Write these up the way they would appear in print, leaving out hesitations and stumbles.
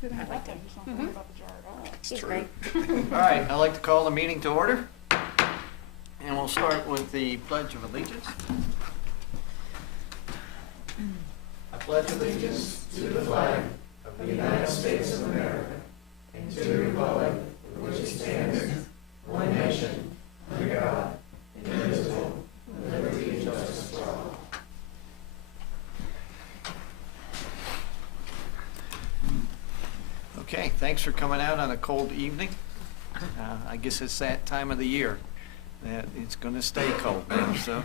but I'd like to. About the jar at all. He's true. great. All right, I'd like to call the meeting to order. And we'll start with the Pledge of Allegiance. I pledge allegiance to the flag of the United States of America and to the republic for which it stands, one nation, under God, indivisible, with liberty and justice for all. Okay, thanks for coming out on a cold evening. I guess it's that time of the year that it's going to stay cold now. So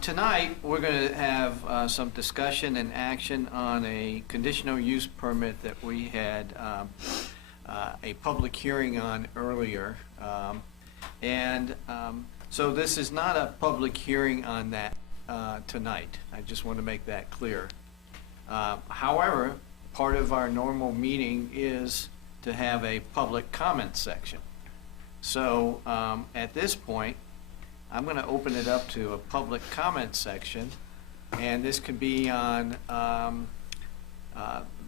tonight we're going to have some discussion and action on a conditional use permit that we had a public hearing on earlier. So this is not a public hearing on that tonight. I just want to make that clear. However, part of our normal meeting is to have a public comment section. So at this point, I'm going to open it up to a public comment section, and this could be on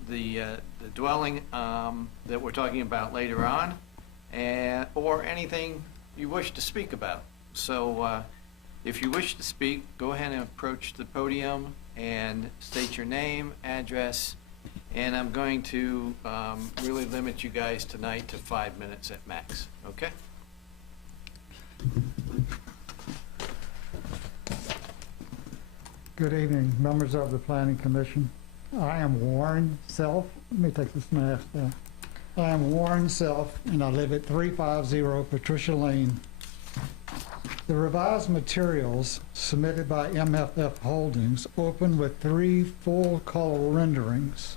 the dwelling that we're talking about later on, or anything you wish to speak about. So if you wish to speak, go ahead and approach the podium and state your name, address, and I'm going to really limit you guys tonight to 5 minutes at max, okay? Good evening, members of the Planning Commission. I am Warren Self. Let me take this mask down. I am Warren Self, and I live at 350 Patricia Lane. The revised materials submitted by MFF Holdings open with 3 full-color renderings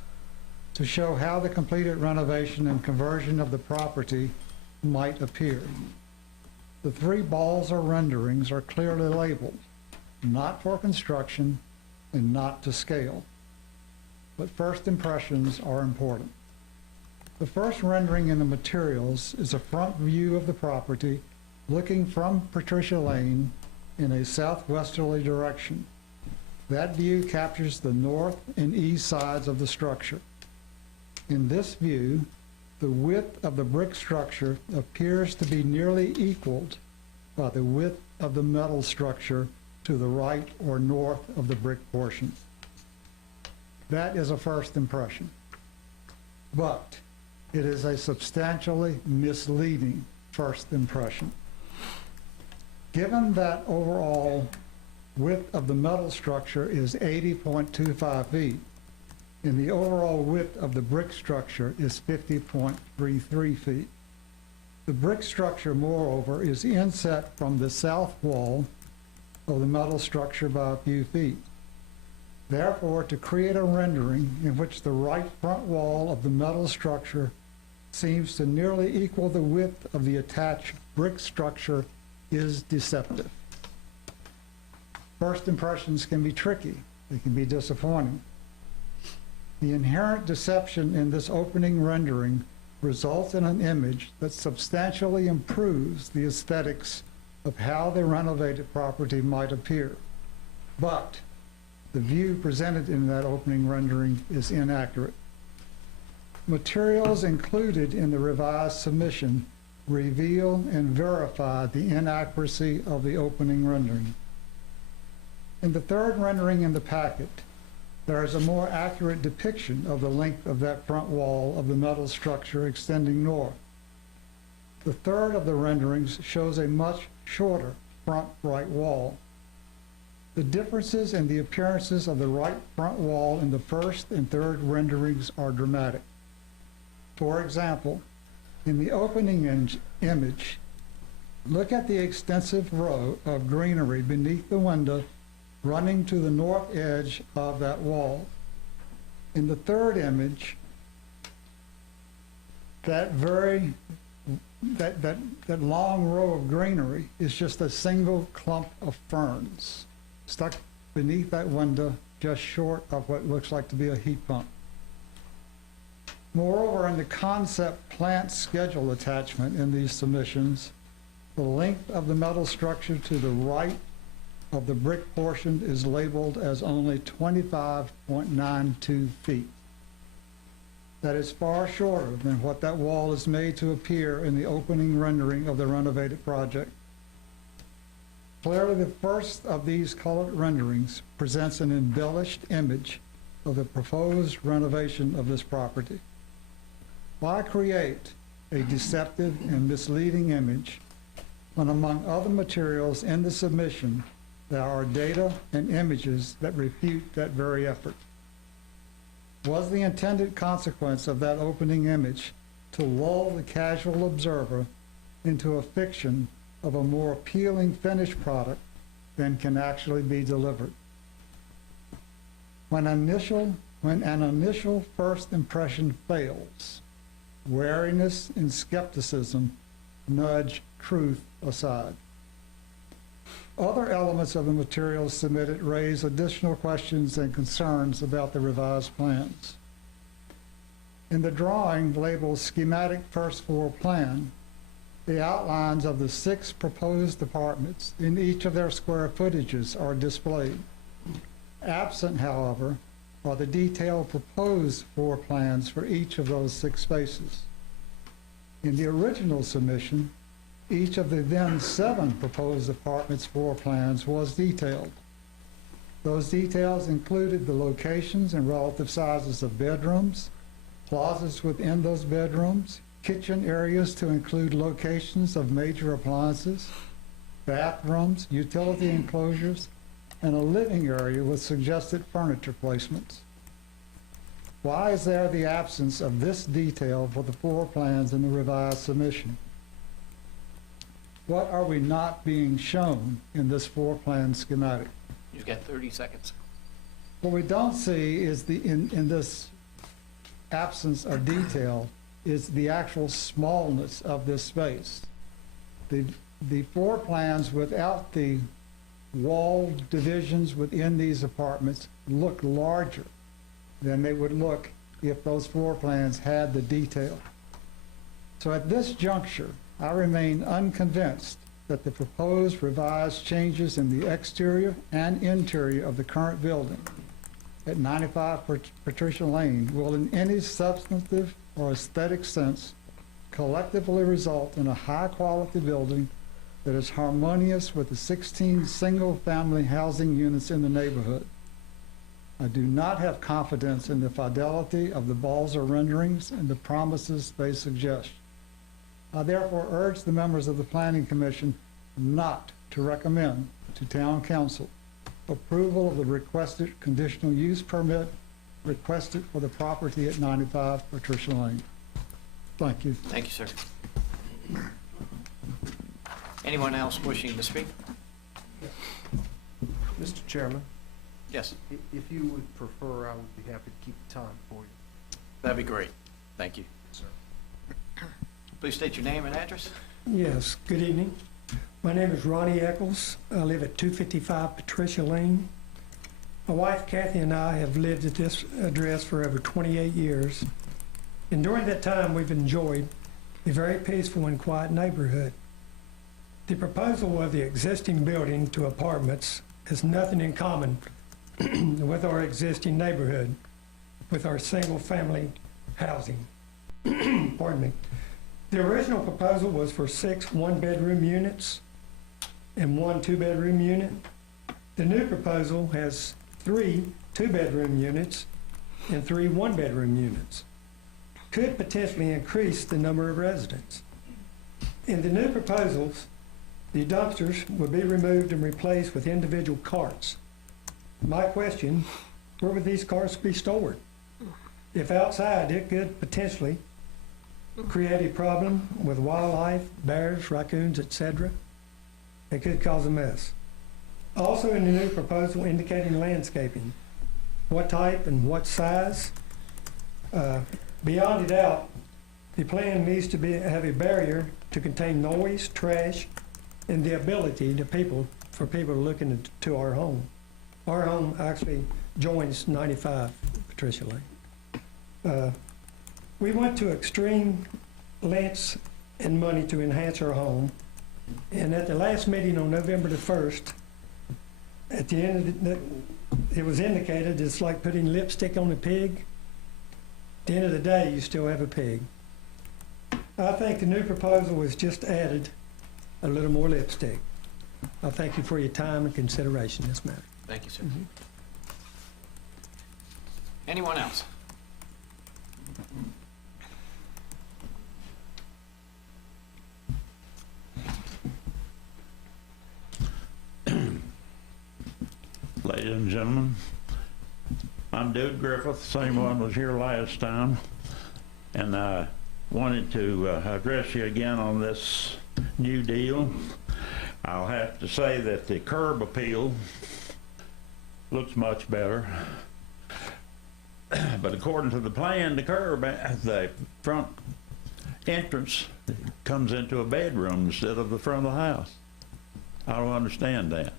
to show how the completed renovation and conversion of the property might appear. The 3 balls or renderings are clearly labeled, not for construction and not to scale. But first impressions are important. The first rendering in the materials is a front view of the property looking from Patricia Lane in a southwesterly direction. That view captures the north and east sides of the structure. In this view, the width of the brick structure appears to be nearly equaled by the width of the metal structure to the right or north of the brick portion. That is a first impression, but it is a substantially misleading first impression. Given that overall width of the metal structure is 80.25 feet, and the overall width of the brick structure is 50.33 feet. The brick structure, moreover, is inset from the south wall of the metal structure by a few feet. Therefore, to create a rendering in which the right front wall of the metal structure seems to nearly equal the width of the attached brick structure is deceptive. First impressions can be tricky. They can be disappointing. The inherent deception in this opening rendering results in an image that substantially improves the aesthetics of how the renovated property might appear. But the view presented in that opening rendering is inaccurate. Materials included in the revised submission reveal and verify the inaccuracy of the opening rendering. In the third rendering in the packet, there is a more accurate depiction of the length of that front wall of the metal structure extending north. The third of the renderings shows a much shorter front right wall. The differences in the appearances of the right front wall in the first and third renderings are dramatic. For example, in the opening image, look at the extensive row of greenery beneath the window running to the north edge of that wall. In the third image, that long row of greenery is just a single clump of ferns stuck beneath that window, just short of what looks like to be a heat pump. Moreover, in the concept plant schedule attachment in these submissions, the length of the metal structure to the right of the brick portion is labeled as only 25.92 feet. that is far shorter than what that wall is made to appear in the opening rendering of the renovated project. Clearly, the first of these colored renderings presents an embellished image of the proposed renovation of this property. Why create a deceptive and misleading image when, among other materials in the submission, there are data and images that refute that very effort? Was the intended consequence of that opening image to lull the casual observer into a fiction of a more appealing finished product than can actually be delivered? When an initial first impression fails, wariness and skepticism nudge truth aside. Other elements of the materials submitted raise additional questions and concerns about the revised plans. In the drawing labeled Schematic First Floor Plan, the outlines of the 6 proposed apartments in each of their square footages are displayed. Absent, however, are the detailed proposed floor plans for each of those 6 spaces. In the original submission, each of the then 7 proposed apartments' floor plans was detailed. Those details included the locations and relative sizes of bedrooms, closets within those bedrooms, kitchen areas to include locations of major appliances, bathrooms, utility enclosures, and a living area with suggested furniture placements. Why is there the absence of this detail for the floor plans in the revised submission? What are we not being shown in this floor plan schematic? You've got 30 seconds. What we don't see is in this absence of detail is the actual smallness of this space. The floor plans without the wall divisions within these apartments look larger than they would look if those floor plans had the detail. So at this juncture, I remain unconvinced that the proposed revised changes in the exterior and interior of the current building at 95 Patricia Lane will in any substantive or aesthetic sense collectively result in a high-quality building that is harmonious with the 16 single-family housing units in the neighborhood. I do not have confidence in the fidelity of the Balzer renderings and the promises they suggest. I therefore urge the members of the Planning Commission not to recommend to Town Council approval of the requested conditional use permit requested for the property at 95 Patricia Lane. Thank you. Thank you, sir. Anyone else wishing to speak? Mr. Chairman, Yes, if you would prefer, I would be happy to keep the time for you. that'd be great. Thank you. Sir. Please state your name and address. Yes, good evening. My name is Ronnie Eccles. I live at 255 Patricia Lane. My wife Kathy and I have lived at this address for over 28 years. And during that time, we've enjoyed a very peaceful and quiet neighborhood. The proposal of the existing building to apartments has nothing in common with our existing neighborhood, with our single-family housing. Pardon me. The original proposal was for 6 one-bedroom units and 1 two-bedroom unit. The new proposal has 3 two-bedroom units and 3 one-bedroom units. Could potentially increase the number of residents. In the new proposals, the dumpsters will be removed and replaced with individual carts. My question, where would these carts be stored? If outside, it could potentially create a problem with wildlife, bears, raccoons, etc. It could cause a mess. Also in the new proposal indicating landscaping, what type and what size. Beyond a doubt, the plan needs to have a barrier to contain noise, trash, and the ability for people looking into our home. Our home actually joins 95 Patricia Lane. We went to extreme lengths and money to enhance our home. And at the last meeting on November the 1st, at the end of it was indicated it's like putting lipstick on a pig. the end of the day, you still have a pig. I think the new proposal has just added a little more lipstick. I thank you for your time and consideration in this matter. Thank you, sir. Anyone else? Ladies and gentlemen, I'm Dude Griffith, same one was here last time, and I wanted to address you again on this new deal. I'll have to say that the curb appeal looks much better, but according to the plan, the front entrance comes into a bedroom instead of the front of the house. I don't understand that.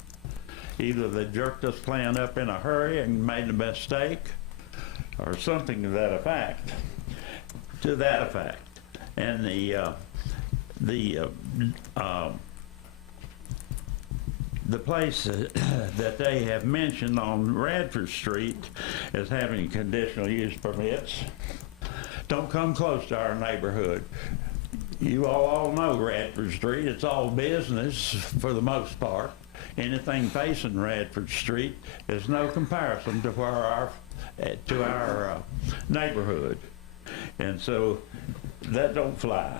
Either they jerked this plan up in a hurry and made a mistake, or something to that effect. And the place that they have mentioned on Radford Street as having conditional use permits don't come close to our neighborhood. You all know Radford Street. It's all business for the most part. Anything facing Radford Street is no comparison to our neighborhood, and so that don't fly.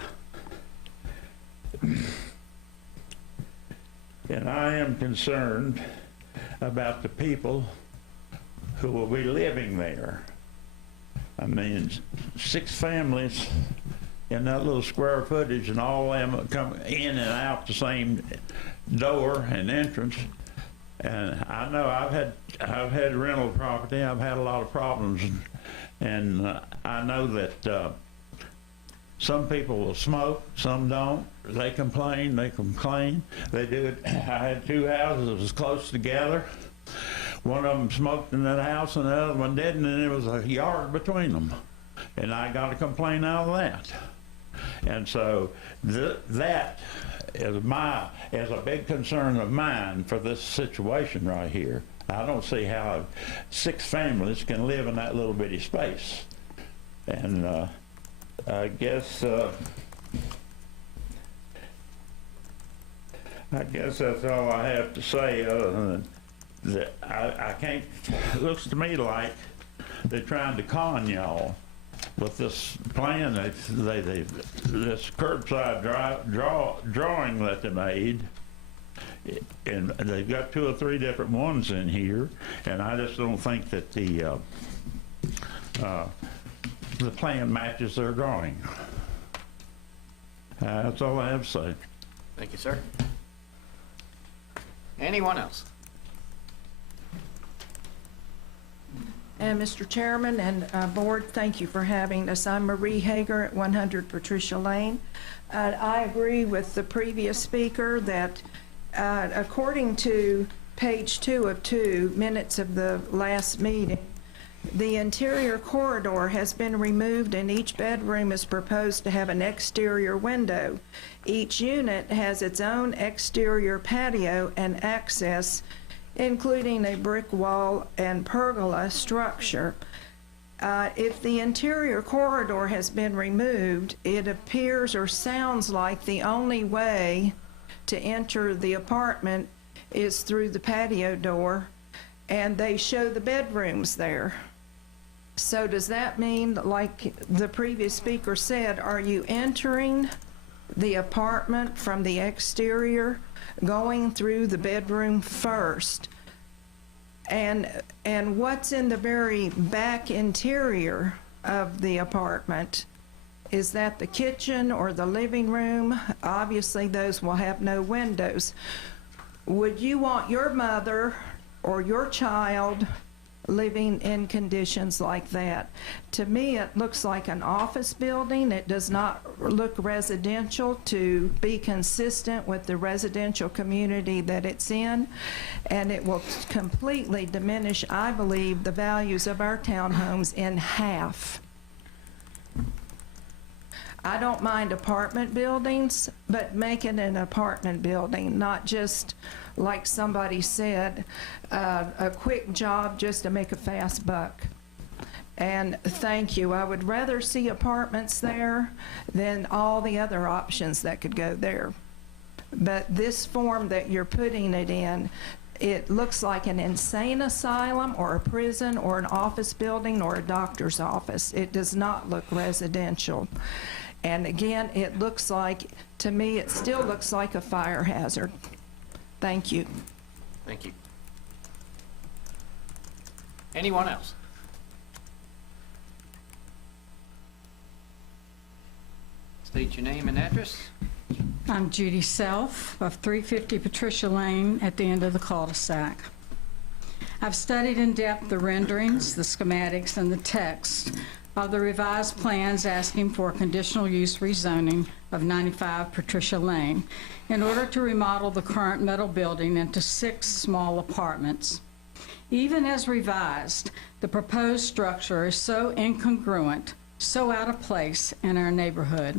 And I am concerned about the people who will be living there. I mean, 6 families in that little square footage, and all of them come in and out the same door and entrance. And I know I've had rental property. I've had a lot of problems, and I know that some people will smoke, some don't. They complain, they complain. They do it. I had 2 houses that was close together. One of them smoked in that house and the other one didn't, and there was a yard between them. And I got a complaint out of that. And so that is a big concern of mine for this situation right here. I don't see how 6 families can live in that little bitty space. And I guess that's all I have to say, other than that I can't. It looks to me like they're trying to con y'all with this plan. This curbside drawing that they made, and they've got 2 or 3 different ones in here, and I just don't think that the plan matches their drawing. That's all I have to say. Thank you, sir. Anyone else? And Mr. Chairman and Board, thank you for having us. I'm Marie Hager at 100 Patricia Lane. I agree with the previous speaker that according to page 2 of 2, minutes of the last meeting, the interior corridor has been removed and each bedroom is proposed to have an exterior window. Each unit has its own exterior patio and access, including a brick wall and pergola structure. If the interior corridor has been removed, it appears or sounds like the only way to enter the apartment is through the patio door, and they show the bedrooms there. So does that mean, like the previous speaker said, are you entering the apartment from the exterior, going through the bedroom first? And what's in the very back interior of the apartment? Is that the kitchen or the living room? Obviously, those will have no windows. Would you want your mother or your child living in conditions like that? To me, it looks like an office building. It does not look residential to be consistent with the residential community that it's in, and it will completely diminish, I believe, the values of our townhomes in half. I don't mind apartment buildings, but make it an apartment building, not just, like somebody said, a quick job just to make a fast buck. And thank you. I would rather see apartments there than all the other options that could go there. But this form that you're putting it in, it looks like an insane asylum or a prison or an office building or a doctor's office. It does not look residential. And again, it looks like, to me, it still looks like a fire hazard. Thank you. Thank you. Anyone else? State your name and address. I'm Judy Self of 350 Patricia Lane at the end of the cul-de-sac. I've studied in depth the renderings, the schematics, and the text of the revised plans asking for conditional use rezoning of 95 Patricia Lane in order to remodel the current metal building into 6 small apartments. Even as revised, the proposed structure is so incongruent, so out of place in our neighborhood.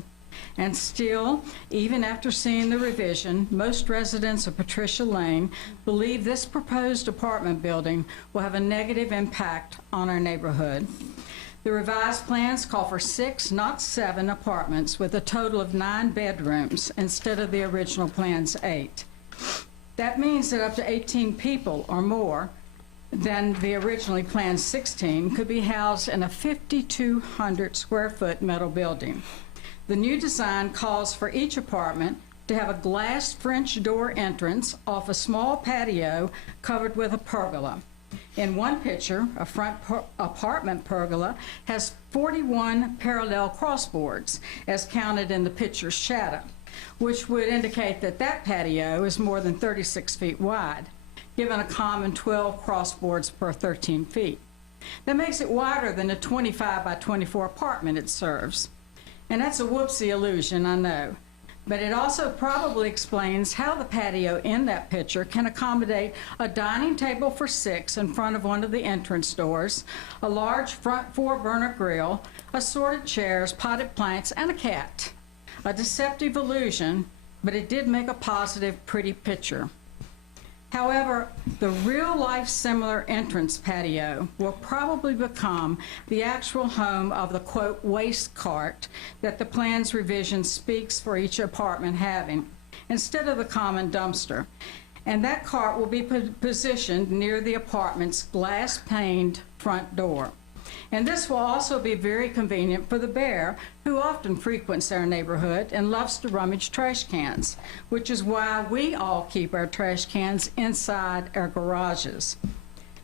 And still, even after seeing the revision, most residents of Patricia Lane believe this proposed apartment building will have a negative impact on our neighborhood. The revised plans call for 6, not 7 apartments with a total of 9 bedrooms instead of the original plan's 8. That means that up to 18 people or more than the originally planned 16 could be housed in a 5,200 square foot metal building. The new design calls for each apartment to have a glass French door entrance off a small patio covered with a pergola. In one picture, a front apartment pergola has 41 parallel crossboards, as counted in the picture's shadow, which would indicate that that patio is more than 36 feet wide, given a common 12 crossboards per 13 feet. That makes it wider than a 25 by 24 apartment it serves. And that's a whoopsie illusion, I know. But it also probably explains how the patio in that picture can accommodate a dining table for 6 in front of one of the entrance doors, a large front 4-burner grill, assorted chairs, potted plants, and a cat. A deceptive illusion, but it did make a positive, pretty picture. However, the real-life similar entrance patio will probably become the actual home of the, quote, waste cart that the plan's revision speaks for each apartment having, instead of the common dumpster. And that cart will be positioned near the apartment's glass-paned front door. And this will also be very convenient for the bear, who often frequents our neighborhood and loves to rummage trash cans, which is why we all keep our trash cans inside our garages.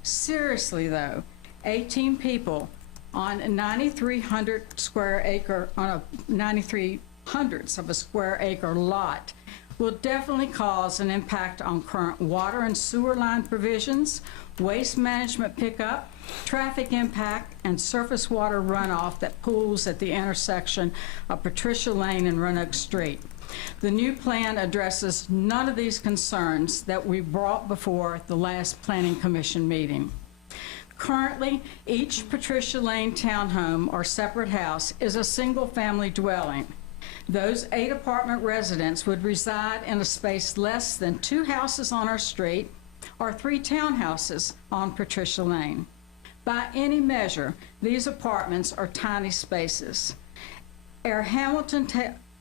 Seriously though, 18 people on a 9,300 square acre, on a 9,300ths of a square acre lot will definitely cause an impact on current water and sewer line provisions, waste management pickup, traffic impact, and surface water runoff that pools at the intersection of Patricia Lane and Roanoke Street. The new plan addresses none of these concerns that we brought before the last Planning Commission meeting. Currently, each Patricia Lane townhome or separate house is a single-family dwelling. Those 8 apartment residents would reside in a space less than 2 houses on our street or 3 townhouses on Patricia Lane. By any measure, these apartments are tiny spaces. Our Hamilton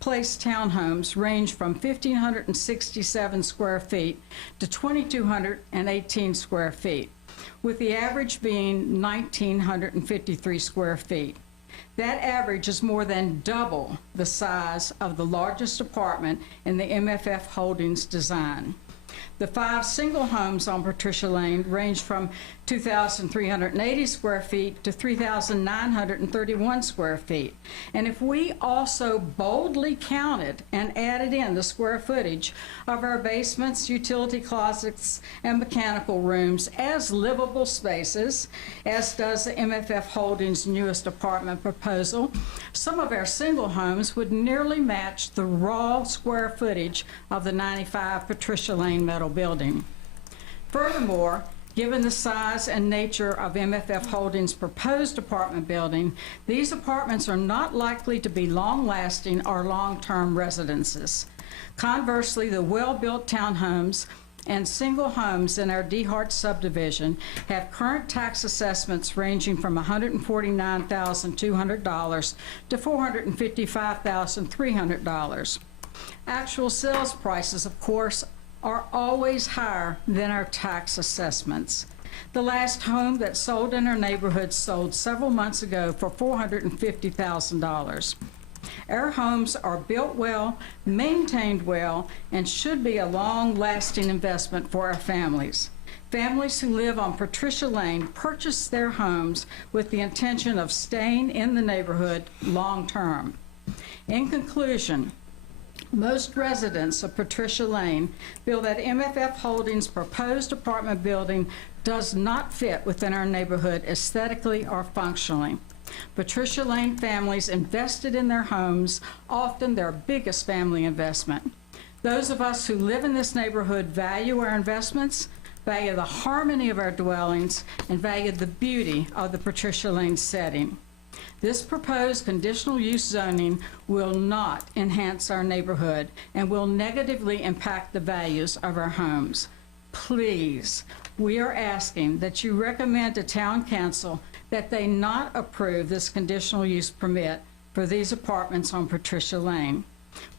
Place townhomes range from 1,567 square feet to 2,218 square feet, with the average being 1,953 square feet. That average is more than double the size of the largest apartment in the MFF Holdings design. The 5 single homes on Patricia Lane range from 2,380 square feet to 3,931 square feet. And if we also boldly counted and added in the square footage of our basements, utility closets, and mechanical rooms as livable spaces, as does the MFF Holdings' newest apartment proposal, some of our single homes would nearly match the raw square footage of the 95 Patricia Lane metal building. Furthermore, given the size and nature of MFF Holdings' proposed apartment building, these apartments are not likely to be long-lasting or long-term residences. Conversely, the well-built townhomes and single homes in our DeHart subdivision have current tax assessments ranging from $149,200 to $455,300. Actual sales prices, of course, are always higher than our tax assessments. The last home that sold in our neighborhood sold several months ago for $450,000. Our homes are built well, maintained well, and should be a long-lasting investment for our families. Families who live on Patricia Lane purchase their homes with the intention of staying in the neighborhood long-term. In conclusion, most residents of Patricia Lane feel that MFF Holdings' proposed apartment building does not fit within our neighborhood aesthetically or functionally. Patricia Lane families invested in their homes, often their biggest family investment. Those of us who live in this neighborhood value our investments, value the harmony of our dwellings, and value the beauty of the Patricia Lane setting. This proposed conditional use zoning will not enhance our neighborhood and will negatively impact the values of our homes. Please, we are asking that you recommend to Town Council that they not approve this conditional use permit for these apartments on Patricia Lane.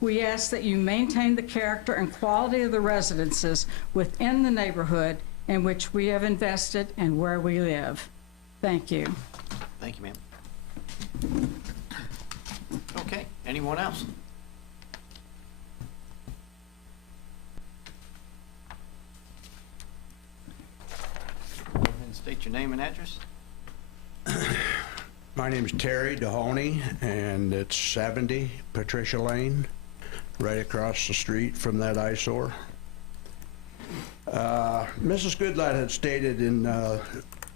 We ask that you maintain the character and quality of the residences within the neighborhood in which we have invested and where we live. Thank you. Thank you, ma'am. Okay, anyone else? Go ahead and state your name and address. My name is Terry Dehoney, and it's 70 Patricia Lane, right across the street from that eyesore. Mrs. Goodlatte had stated in the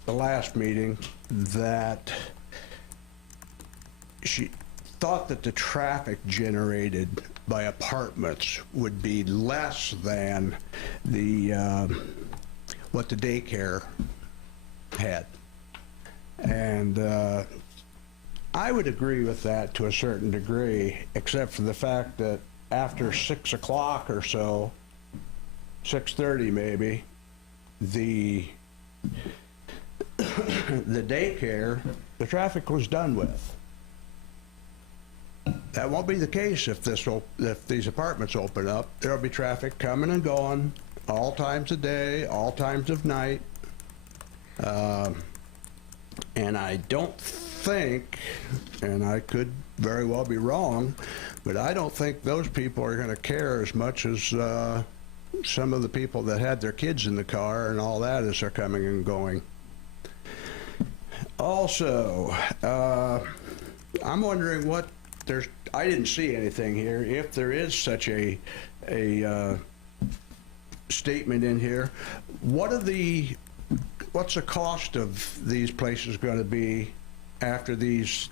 last meeting that she thought that the traffic generated by apartments would be less than the what the daycare had. And I would agree with that to a certain degree, except for the fact that after 6 o'clock or so, 6:30 maybe, the daycare, the traffic was done with. That won't be the case if these apartments open up. There'll be traffic coming and going, all times of day, all times of night. And I don't think, and I could very well be wrong, but I don't think those people are going to care as much as some of the people that had their kids in the car and all that as they're coming and going. Also, I'm wondering what I didn't see anything here. If there is such a statement in here, what's the cost of these places going to be after these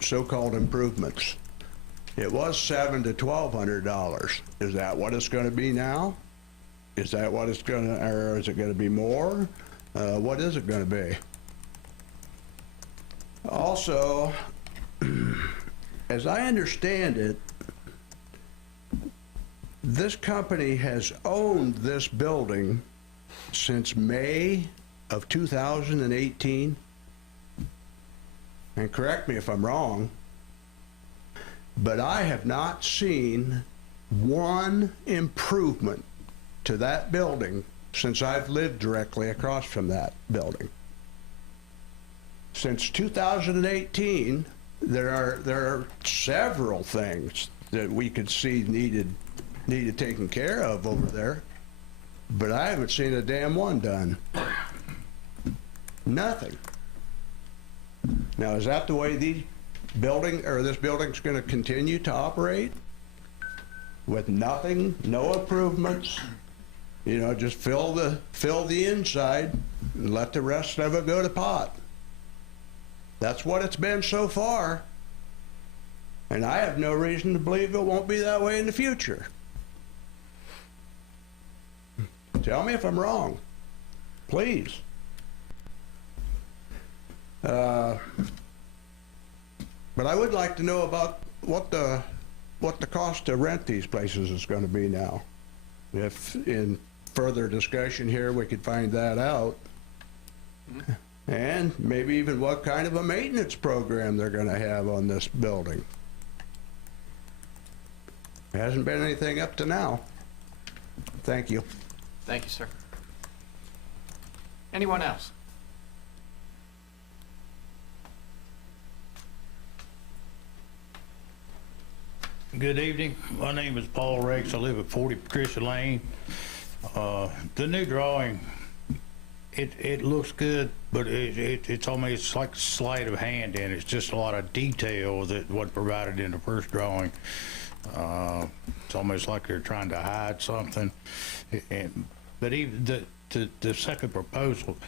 so-called improvements? It was $700 to $1,200. Is that what it's going to be now? Is that what it's going to, or is it going to be more? What is it going to be? Also, as I understand it, this company has owned this building since May of 2018. And correct me if I'm wrong, but I have not seen one improvement to that building since I've lived directly across from that building. Since 2018, there are several things that we could see needed taken care of over there, but I haven't seen a damn one done. Nothing. Now, is that the way this building's going to continue to operate? With nothing, no improvements, you know, just fill the inside and let the rest of it go to pot. That's what it's been so far, and I have no reason to believe it won't be that way in the future. Tell me if I'm wrong, please. But I would like to know about what the cost to rent these places is going to be now. If in further discussion here, we could find that out. And maybe even what kind of a maintenance program they're gonna have on this building. Hasn't been anything up to now. Thank you. Thank you, sir. Anyone else? Good evening. My name is Paul Rex. I live at 40 Patricia Lane. The new drawing, it looks good, but it's almost like sleight of hand, and it's just a lot of detail that wasn't provided in the first drawing. It's almost like they're trying to hide something. But even the second proposal,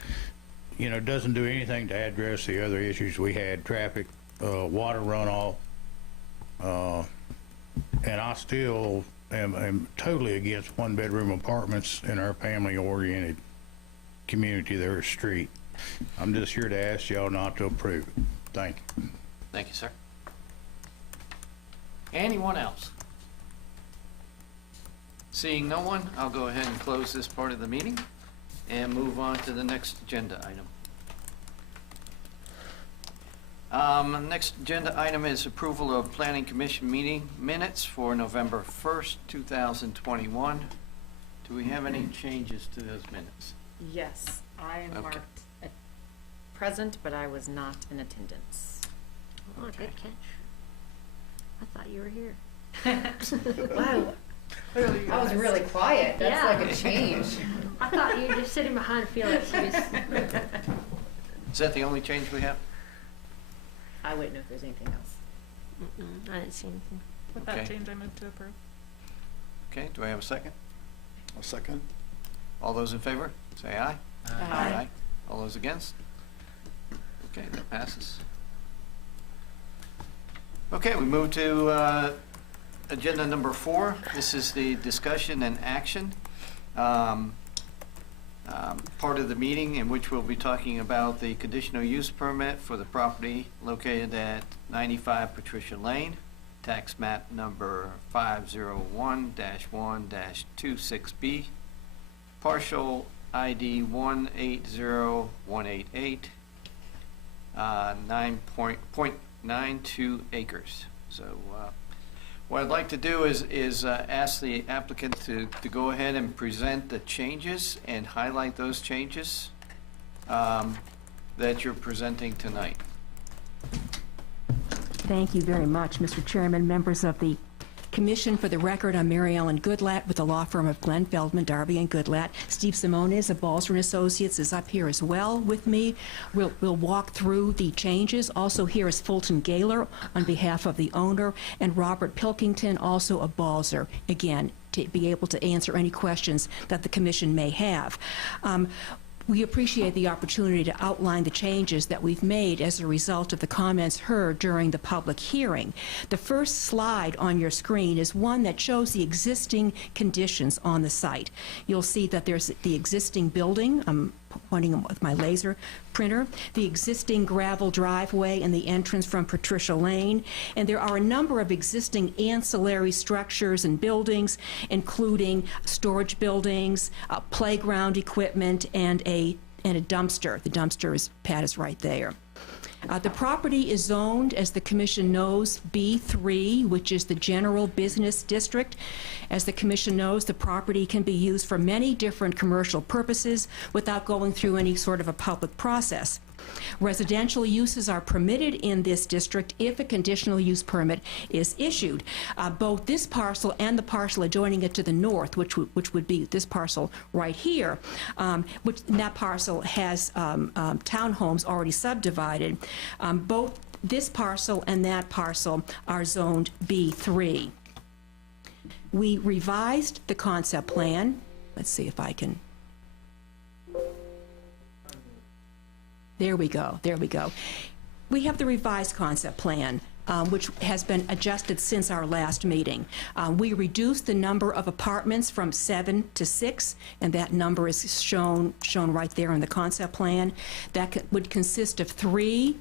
doesn't do anything to address the other issues we had: traffic, water runoff. And I still am totally against one-bedroom apartments in our family-oriented community there at Street. I'm just here to ask y'all not to approve it. Thank you. Thank you, sir. Anyone else? Seeing no one, I'll go ahead and close this part of the meeting and move on to the next agenda item. Next agenda item is approval of Planning Commission meeting minutes for November 1st, 2021. Do we have any changes to those minutes? Yes, I am Okay. marked present, but I was not in attendance. Oh, Okay. good catch. I thought you were here. Wow, I was really quiet. That's Yeah. like a change. I thought you were just sitting behind Felix. He was, Is that the only change we have? I wouldn't know if there's anything else. I didn't see anything. With Okay. that change, I move to approve. Okay, do I have a second? A second. All those in favor, say aye. Aye. All those against? Okay, that passes. Okay, we move to agenda number 4. This is the discussion and action part of the meeting, in which we'll be talking about the conditional use permit for the property located at 95 Patricia Lane, tax map number 501-1-26B, partial ID 180188, 9.92 acres. So what I'd like to do is ask the applicant to go ahead and present the changes and highlight those changes that you're presenting tonight. Thank you very much, Mr. Chairman, members of the Commission. For the record, I'm Mary Ellen Goodlatte with the law firm of Glenn Feldman, Darby and Goodlatte. Steve Simones of Balzer and Associates is up here as well with me. We'll walk through the changes. Also here is Fulton Gaylor on behalf of the owner, and Robert Pilkington, also of Balzer, again, to be able to answer any questions that the Commission may have. We appreciate the opportunity to outline the changes that we've made as a result of the comments heard during the public hearing. The first slide on your screen is one that shows the existing conditions on the site. You'll see that there's the existing building. I'm pointing with my laser printer, the existing gravel driveway and the entrance from Patricia Lane, and there are a number of existing ancillary structures and buildings, including storage buildings, playground equipment, and a dumpster. The dumpster pad is right there. The property is zoned, as the Commission knows, B3, which is the general business district. As the Commission knows, the property can be used for many different commercial purposes without going through any sort of a public process. Residential uses are permitted in this district if a conditional use permit is issued. Both this parcel and the parcel adjoining it to the north, which would be this parcel right here, that parcel has townhomes already subdivided. Both this parcel and that parcel are zoned B3. We revised the concept plan. Let's see if I can. There we go. We have the revised concept plan, which has been adjusted since our last meeting. We reduced the number of apartments from 7 to 6, and that number is shown right there in the concept plan. That would consist of 3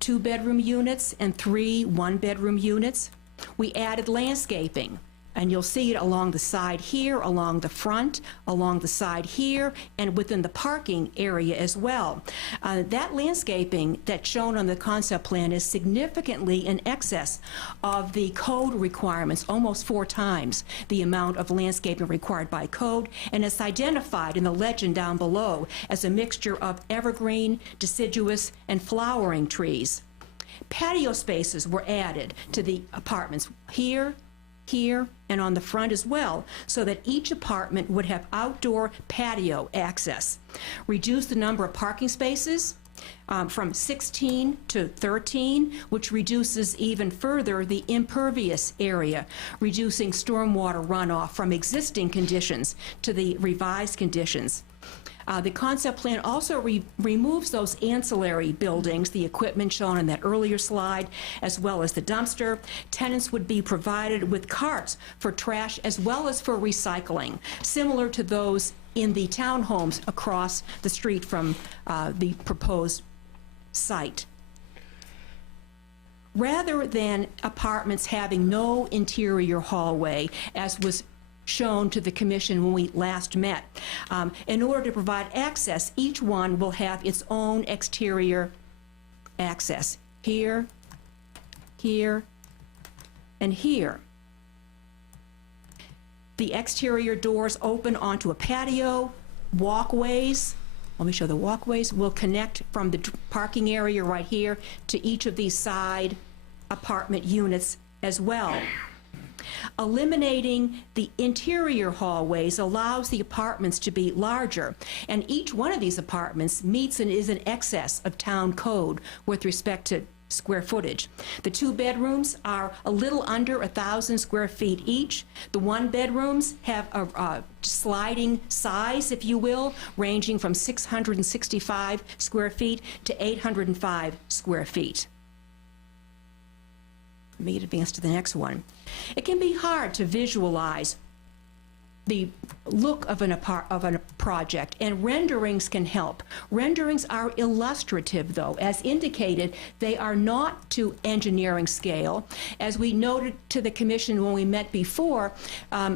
2-bedroom units and 3 1-bedroom units. We added landscaping. And you'll see it along the side here, along the front, along the side here, and within the parking area as well. That landscaping that's shown on the concept plan is significantly in excess of the code requirements, almost 4 times the amount of landscaping required by code, and it's identified in the legend down below as a mixture of evergreen, deciduous, and flowering trees. Patio spaces were added to the apartments here, here, and on the front as well, so that each apartment would have outdoor patio access. Reduce the number of parking spaces from 16 to 13, which reduces even further the impervious area, reducing stormwater runoff from existing conditions to the revised conditions. The concept plan also removes those ancillary buildings, the equipment shown in that earlier slide, as well as the dumpster. Tenants would be provided with carts for trash as well as for recycling, similar to those in the townhomes across the street from the proposed site. Rather than apartments having no interior hallway, as was shown to the commission when we last met, in order to provide access, each one will have its own exterior access. Here, here, and here. The exterior doors open onto a patio. Walkways, let me show the walkways, will connect from the parking area right here to each of these side apartment units as well. Eliminating the interior hallways allows the apartments to be larger, and each one of these apartments meets and is in excess of town code with respect to square footage. The 2 bedrooms are a little under 1,000 square feet each. The 1 bedrooms have a sliding size, if you will, ranging from 665 square feet to 805 square feet. Let me advance to the next one. It can be hard to visualize the look of a project, and renderings can help. Renderings are illustrative, though. As indicated, they are not to engineering scale. As we noted to the commission when we met before,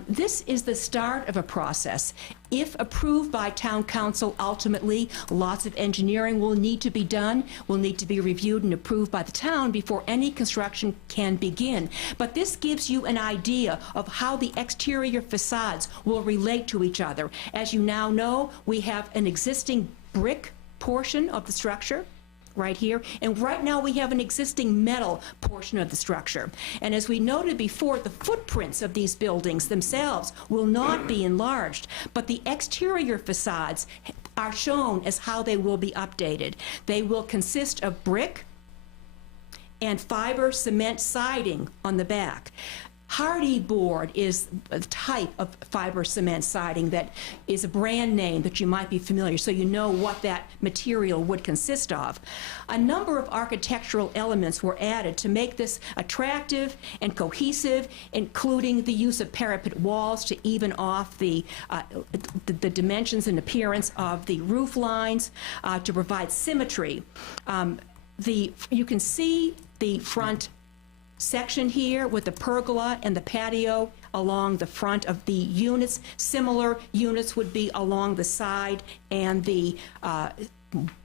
this is the start of a process. If approved by town council, ultimately, lots of engineering will need to be done, will need to be reviewed and approved by the town before any construction can begin. But this gives you an idea of how the exterior facades will relate to each other. As you now know, we have an existing brick portion of the structure right here, and right now we have an existing metal portion of the structure. And as we noted before, the footprints of these buildings themselves will not be enlarged, but the exterior facades are shown as how they will be updated. They will consist of brick and fiber cement siding on the back. Hardy board is a type of fiber cement siding that is a brand name that you might be familiar, so you know what that material would consist of. A number of architectural elements were added to make this attractive and cohesive, including the use of parapet walls to even off the dimensions and appearance of the roof lines, to provide symmetry. You can see the front section here with the pergola and the patio along the front of the units. Similar units would be along the side and the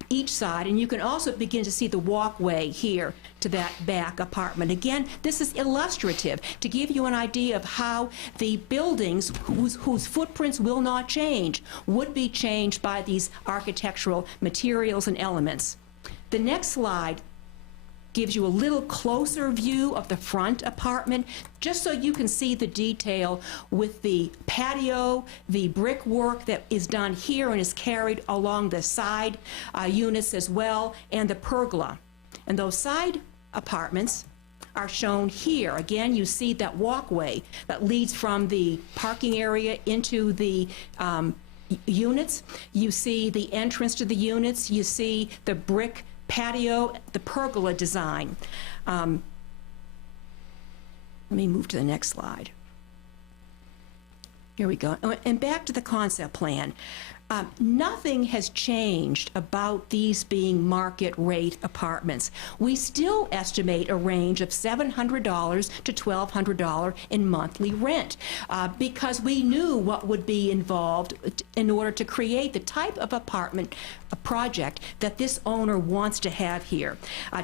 each side, and you can also begin to see the walkway here to that back apartment. Again, this is illustrative to give you an idea of how the buildings whose footprints will not change would be changed by these architectural materials and elements. The next slide gives you a little closer view of the front apartment, just so you can see the detail with the patio, the brickwork that is done here and is carried along the side units as well, and the pergola. And those side apartments are shown here. Again, you see that walkway that leads from the parking area into the units. You see the entrance to the units. You see the brick patio, the pergola design. Let me move to the next slide. Here we go. And back to the concept plan. Nothing has changed about these being market rate apartments. We still estimate a range of $700 to $1,200 in monthly rent because we knew what would be involved in order to create the type of apartment project that this owner wants to have here.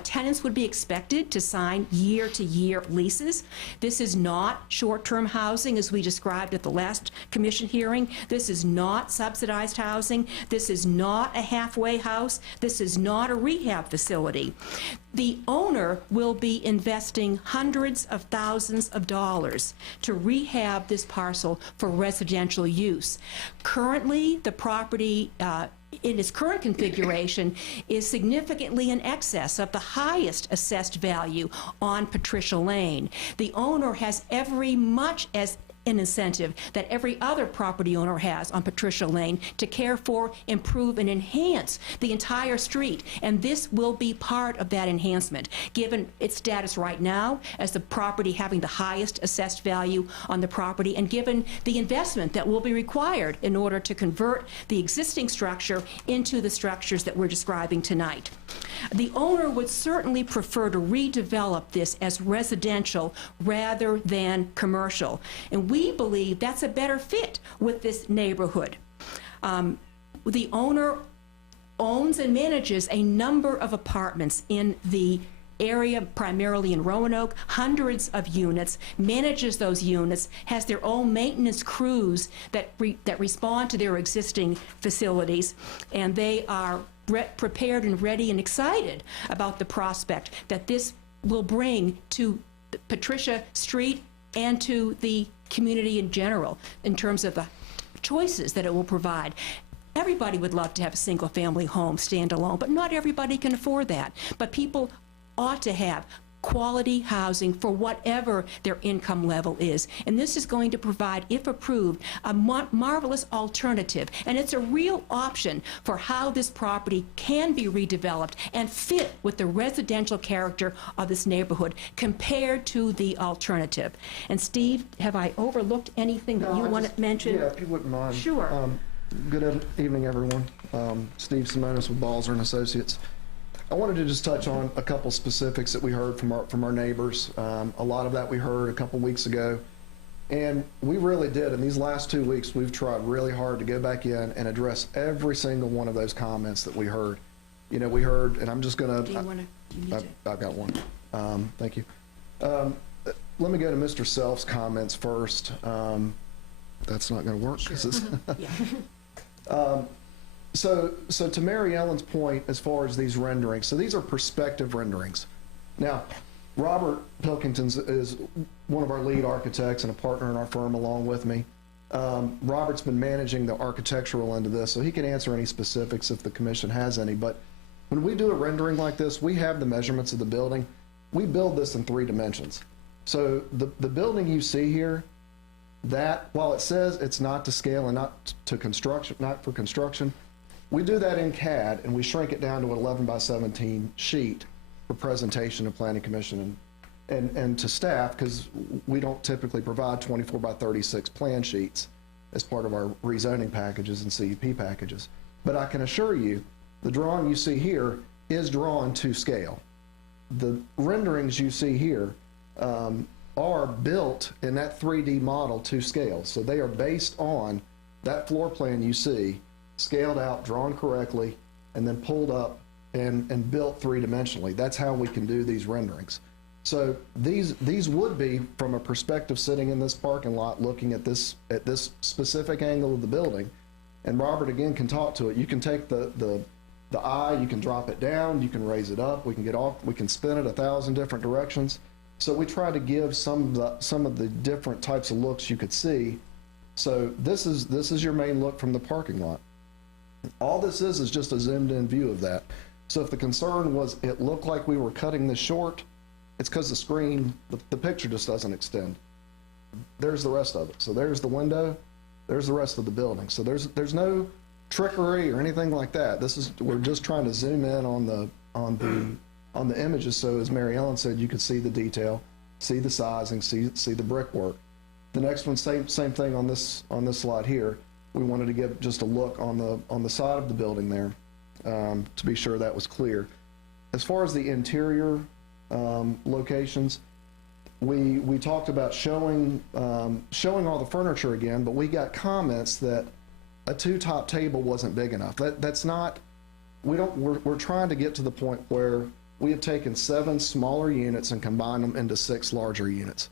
Tenants would be expected to sign year-to-year leases. This is not short-term housing as we described at the last commission hearing. This is not subsidized housing. This is not a halfway house. This is not a rehab facility. The owner will be investing hundreds of thousands of dollars to rehab this parcel for residential use. Currently, the property in its current configuration is significantly in excess of the highest assessed value on Patricia Lane. The owner has every much as an incentive that every other property owner has on Patricia Lane to care for, improve, and enhance the entire street. And this will be part of that enhancement, given its status right now as the property having the highest assessed value on the property, and given the investment that will be required in order to convert the existing structure into the structures that we're describing tonight. The owner would certainly prefer to redevelop this as residential rather than commercial. And we believe that's a better fit with this neighborhood. The owner owns and manages a number of apartments in the area, primarily in Roanoke, hundreds of units, manages those units, has their own maintenance crews that respond to their existing facilities, and they are prepared and ready and excited about the prospect that this will bring to Patricia Street and to the community in general in terms of the choices that it will provide. Everybody would love to have a single-family home standalone, but not everybody can afford that. But people ought to have quality housing for whatever their income level is. And this is going to provide, if approved, a marvelous alternative. And it's a real option for how this property can be redeveloped and fit with the residential character of this neighborhood compared to the alternative. And Steve, have I overlooked anything that you want to mention? Yeah, if you wouldn't mind. Sure. Good evening, everyone. Steve Simonis with Balzer and Associates. I wanted to just touch on a couple specifics that we heard from our neighbors. A lot of that we heard a couple weeks ago. And we really did. In these last 2 weeks, we've tried really hard to go back in and address every single one of those comments that we heard. You know, we heard, and I'm just going Do you want to? I've got one. Thank you. Let me go to Mr. Self's comments first. That's not going to work. Sure. Yeah. So to Mary Ellen's point, as far as these renderings, so these are perspective renderings. Now, Robert Pilkington is one of our lead architects and a partner in our firm along with me. Robert's been managing the architectural end of this, so he can answer any specifics if the commission has any. But when we do a rendering like this, we have the measurements of the building. We build this in 3 dimensions. So the building you see here, that while it says it's not to scale and not to construction, not for construction, we do that in CAD, and we shrink it down to an 11 by 17 sheet for presentation to Planning Commission and to staff, because we don't typically provide 24 by 36 plan sheets as part of our rezoning packages and CUP packages. But I can assure you, the drawing you see here is drawn to scale. The renderings you see here are built in that 3D model to scale. So they are based on that floor plan you see, scaled out, drawn correctly, and then pulled up and built 3-dimensionally. That's how we can do these renderings. So these would be from a perspective sitting in this parking lot looking at this specific angle of the building. And Robert again can talk to it. You can take the eye, you can drop it down, you can raise it up, we can spin it 1,000 different directions. So we try to give some of the different types of looks you could see. So this is your main look from the parking lot. All this is just a zoomed in view of that. So if the concern was it looked like we were cutting this short, it's because the screen, the picture just doesn't extend. There's the rest of it. So there's the window, there's the rest of the building. So there's no trickery or anything like that. We're just trying to zoom in on the images, so as Mary Ellen said, you could see the detail, see the sizing, see the brickwork. The next one, same thing on this slide here. we wanted to give just a look on the side of the building there, to be sure that was clear. As far as the interior locations, we talked about showing all the furniture again, but we got comments that a two-top table wasn't big enough. That's not, we're trying to get to the point where we have taken 7 smaller units and combined them into 6 larger units.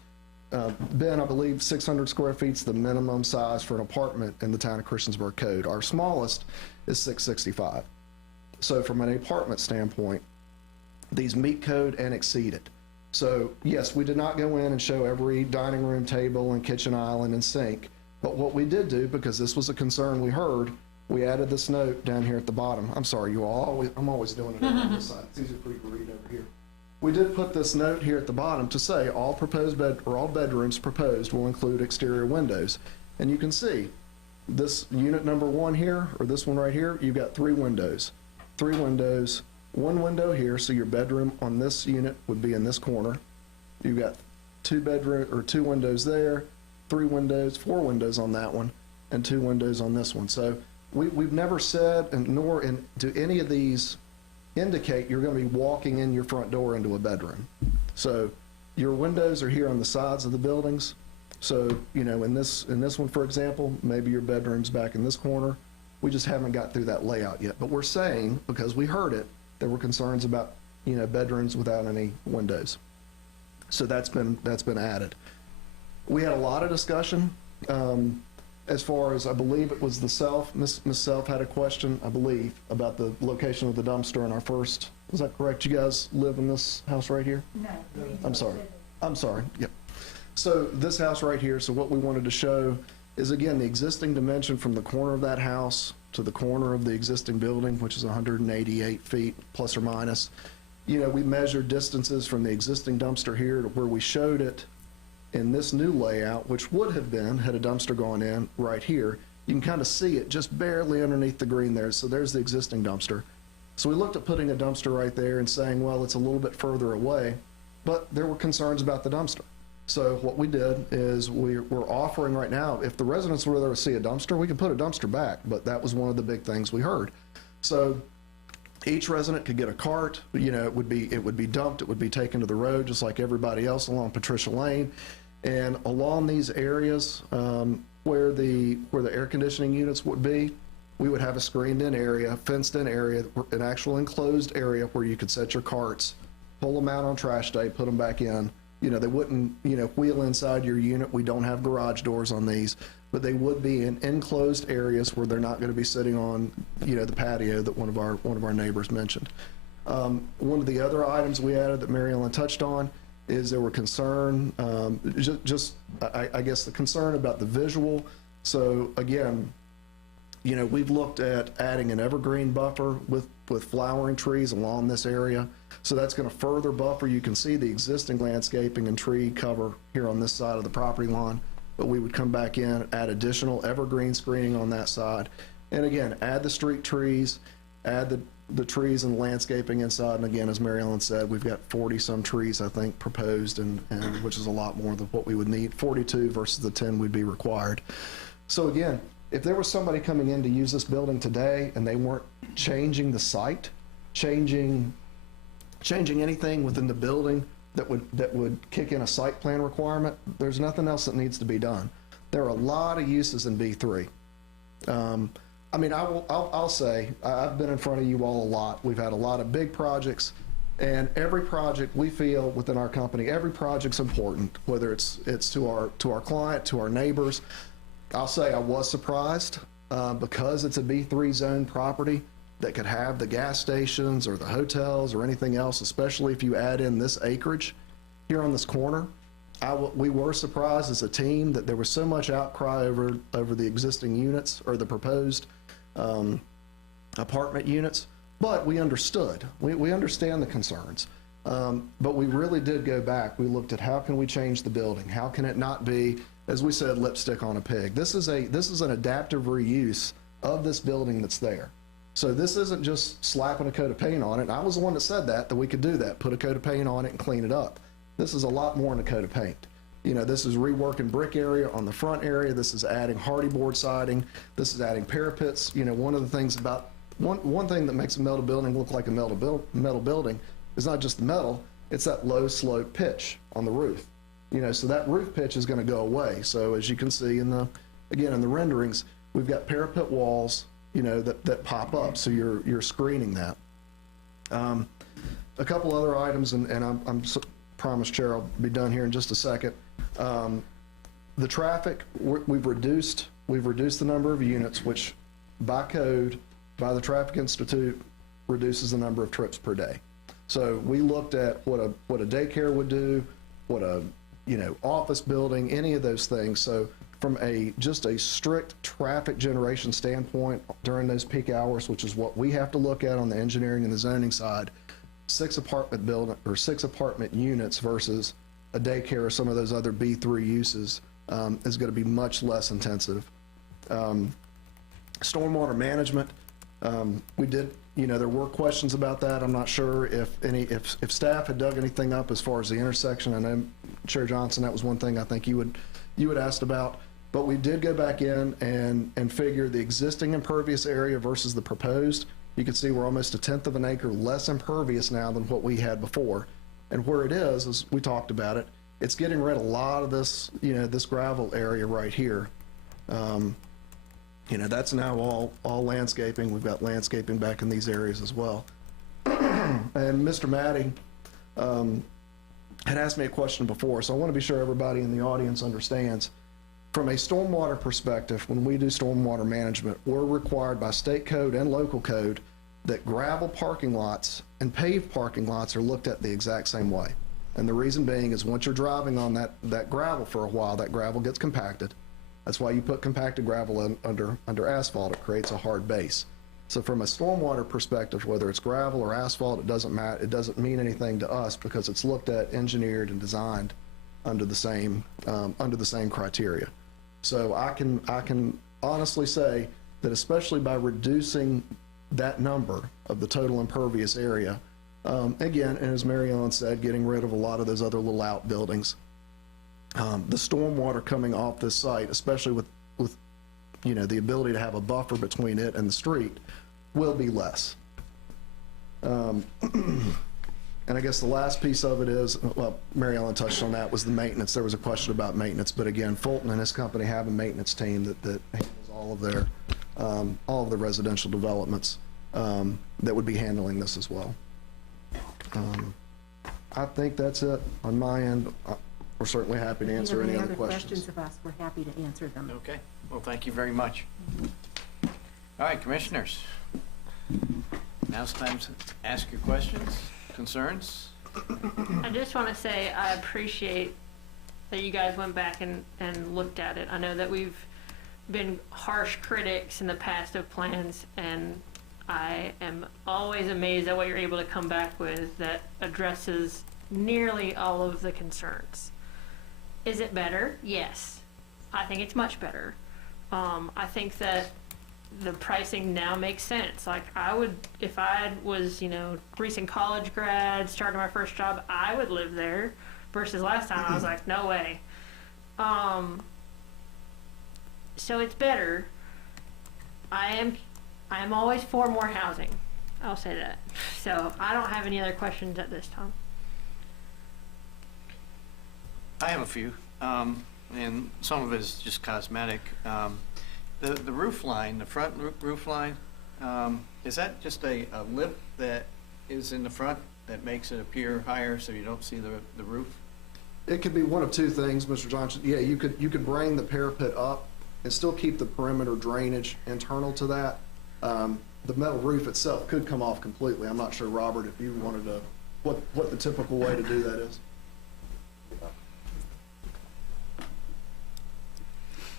Ben, I believe 600 square feet is the minimum size for an apartment in the town of Christiansburg code. Our smallest is 665. So from an apartment standpoint, these meet code and exceed it. So yes, we did not go in and show every dining room table and kitchen island and sink, but what we did do, because this was a concern we heard, we added this note down here at the bottom. I'm sorry, you all, I'm always doing it on this side. It's easier for you to read over here. We did put this note here at the bottom to say all bedrooms proposed will include exterior windows. And you can see this unit number 1 here, or this one right here, you've got 3 windows. 3 windows, 1 window here, so your bedroom on this unit would be in this corner. You've got 2 windows there, 3 windows, 4 windows on that one, and 2 windows on this one. So we've never said, and nor do any of these indicate you're going to be walking in your front door into a bedroom. So your windows are here on the sides of the buildings. So, you know, in this one, for example, maybe your bedroom's back in this corner. We just haven't got through that layout yet. But we're saying, because we heard it, there were concerns about, you know, bedrooms without any windows. So that's been added. We had a lot of discussion as far as, I believe it was the Self, Miss Self had a question, I believe, about the location of the dumpster in our first, is that correct? You guys live in this house right here? No. I'm sorry, yep. So this house right here, so what we wanted to show is, again, the existing dimension from the corner of that house to the corner of the existing building, which is 188 feet, plus or minus. You know, we measured distances from the existing dumpster here to where we showed it in this new layout, which would have been, had a dumpster gone in right here. You can kind of see it just barely underneath the green there. So there's the existing dumpster. So we looked at putting a dumpster right there and saying, well, it's a little bit further away, but there were concerns about the dumpster. So what we did is we're offering right now, if the residents were there to see a dumpster, we could put a dumpster back, but that was one of the big things we heard. So each resident could get a cart, you know, it would be dumped, it would be taken to the road just like everybody else along Patricia Lane. And along these areas where the air conditioning units would be, we would have a screened in area, fenced in area, an actual enclosed area where you could set your carts, pull them out on trash day, put them back in. You know, they wouldn't, you know, wheel inside your unit. We don't have garage doors on these, but they would be in enclosed areas where they're not going to be sitting on, you know, the patio that one of our neighbors mentioned. One of the other items we added that Mary Ellen touched on is there were concern, I guess the concern about the visual. So again, you know, we've looked at adding an evergreen buffer with flowering trees along this area. So that's going to further buffer. You can see the existing landscaping and tree cover here on this side of the property line, but we would come back in, add additional evergreen screening on that side. And again, add the street trees, add the trees and landscaping inside. And again, as Mary Ellen said, we've got 40-some trees, I think, proposed, and which is a lot more than what we would need. 42 versus the 10 would be required. So again, if there was somebody coming in to use this building today and they weren't changing the site, changing anything within the building that would kick in a site plan requirement, there's nothing else that needs to be done. There are a lot of uses in B3. I mean, I'll say, I've been in front of you all a lot. We've had a lot of big projects, and every project we feel within our company, every project's important, whether it's to our client, to our neighbors. I'll say I was surprised because it's a B3 zone property that could have the gas stations or the hotels or anything else, especially if you add in this acreage here on this corner. We were surprised as a team that there was so much outcry over the existing units or the proposed apartment units, but we understood. We understand the concerns, but we really did go back. We looked at how can we change the building? How can it not be, as we said, lipstick on a pig? This is an adaptive reuse of this building that's there. So this isn't just slapping a coat of paint on it. And I was the one that said that we could do that, put a coat of paint on it and clean it up. This is a lot more than a coat of paint. You know, this is reworking brick area on the front area. This is adding hardy board siding. This is adding parapets. You know, one of the things about, one thing that makes a metal building look like a metal building is not just the metal, it's that low slope pitch on the roof. You know, so that roof pitch is going to go away. So as you can see in the, again, in the renderings, we've got parapet walls, you know, that pop up. So you're screening that. A couple other items, and I'm promise, Chair, I'll be done here in just a second. The traffic, we've reduced the number of units, which by code, by the Traffic Institute, reduces the number of trips per day. So we looked at what a daycare would do, what a, you know, office building, any of those things. So from just a strict traffic generation standpoint during those peak hours, which is what we have to look at on the engineering and the zoning side, 6 apartment units versus a daycare or some of those other B3 uses is going to be much less intensive. Stormwater management, we did, you know, there were questions about that. I'm not sure if staff had dug anything up as far as the intersection. I know, Chair Johnson, that was one thing I think you had asked about. But we did go back in and figure the existing impervious area versus the proposed. You can see we're almost 1/10 of an acre less impervious now than what we had before. And where it is, as we talked about it, it's getting rid of a lot of this, you know, this gravel area right here. You know, that's now all landscaping. We've got landscaping back in these areas as well. And Mr. Matty had asked me a question before, so I want to be sure everybody in the audience understands. From a stormwater perspective, when we do stormwater management, we're required by state code and local code that gravel parking lots and paved parking lots are looked at the exact same way. And the reason being is once you're driving on that gravel for a while, that gravel gets compacted. That's why you put compacted gravel under asphalt. It creates a hard base. So from a stormwater perspective, whether it's gravel or asphalt, it doesn't matter. It doesn't mean anything to us because it's looked at, engineered, and designed under the same criteria. So I can honestly say that especially by reducing that number of the total impervious area, again, and as Mary Ellen said, getting rid of a lot of those other little outbuildings, the stormwater coming off this site, especially with you know, the ability to have a buffer between it and the street, will be less. And I guess the last piece of it is, well, Mary Ellen touched on that, was the maintenance. There was a question about maintenance, but again, Fulton and his company have a maintenance team that handles all of the residential developments that would be handling this as well. I think that's it on my end. We're certainly happy to answer any other questions of us, we're happy to answer them. Okay, well, thank you very much. All right, commissioners. Now it's time to ask your questions, concerns. I just want to say I appreciate that you guys went back and looked at it. I know that we've been harsh critics in the past of plans, and I am always amazed at what you're able to come back with that addresses nearly all of the concerns. Is it better? Yes. I think it's much better. I think that the pricing now makes sense. Like, I would, if I was, you know, recent college grad, starting my first job, I would live there, versus last time I was like, no way. So it's better. I am always for more housing. I'll say that. So I don't have any other questions at this time. I have a few, and some of it is just cosmetic. The roof line, the front roof line, is that just a lip that is in the front that makes it appear higher so you don't see the roof? It could be one of two things, Mr. Johnson. Yeah, you could bring the parapet up and still keep the perimeter drainage internal to that. The metal roof itself could come off completely. I'm not sure, Robert, if you wanted to, what the typical way to do that is.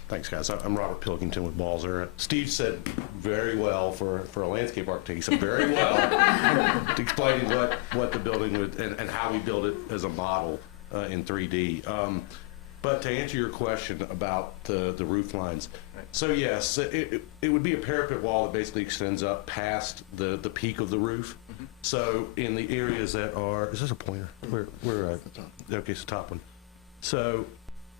Thanks, guys. I'm Robert Pilkington with Balzer. Steve said very well for a landscape architect. He said very well explaining what the building would and how we build it as a model in 3D. But to answer your question about the roof lines, so yes, it would be a parapet wall that basically extends up past the peak of the roof. Mm-hmm. So in the areas that are, is this a pointer? Okay, it's the top one. So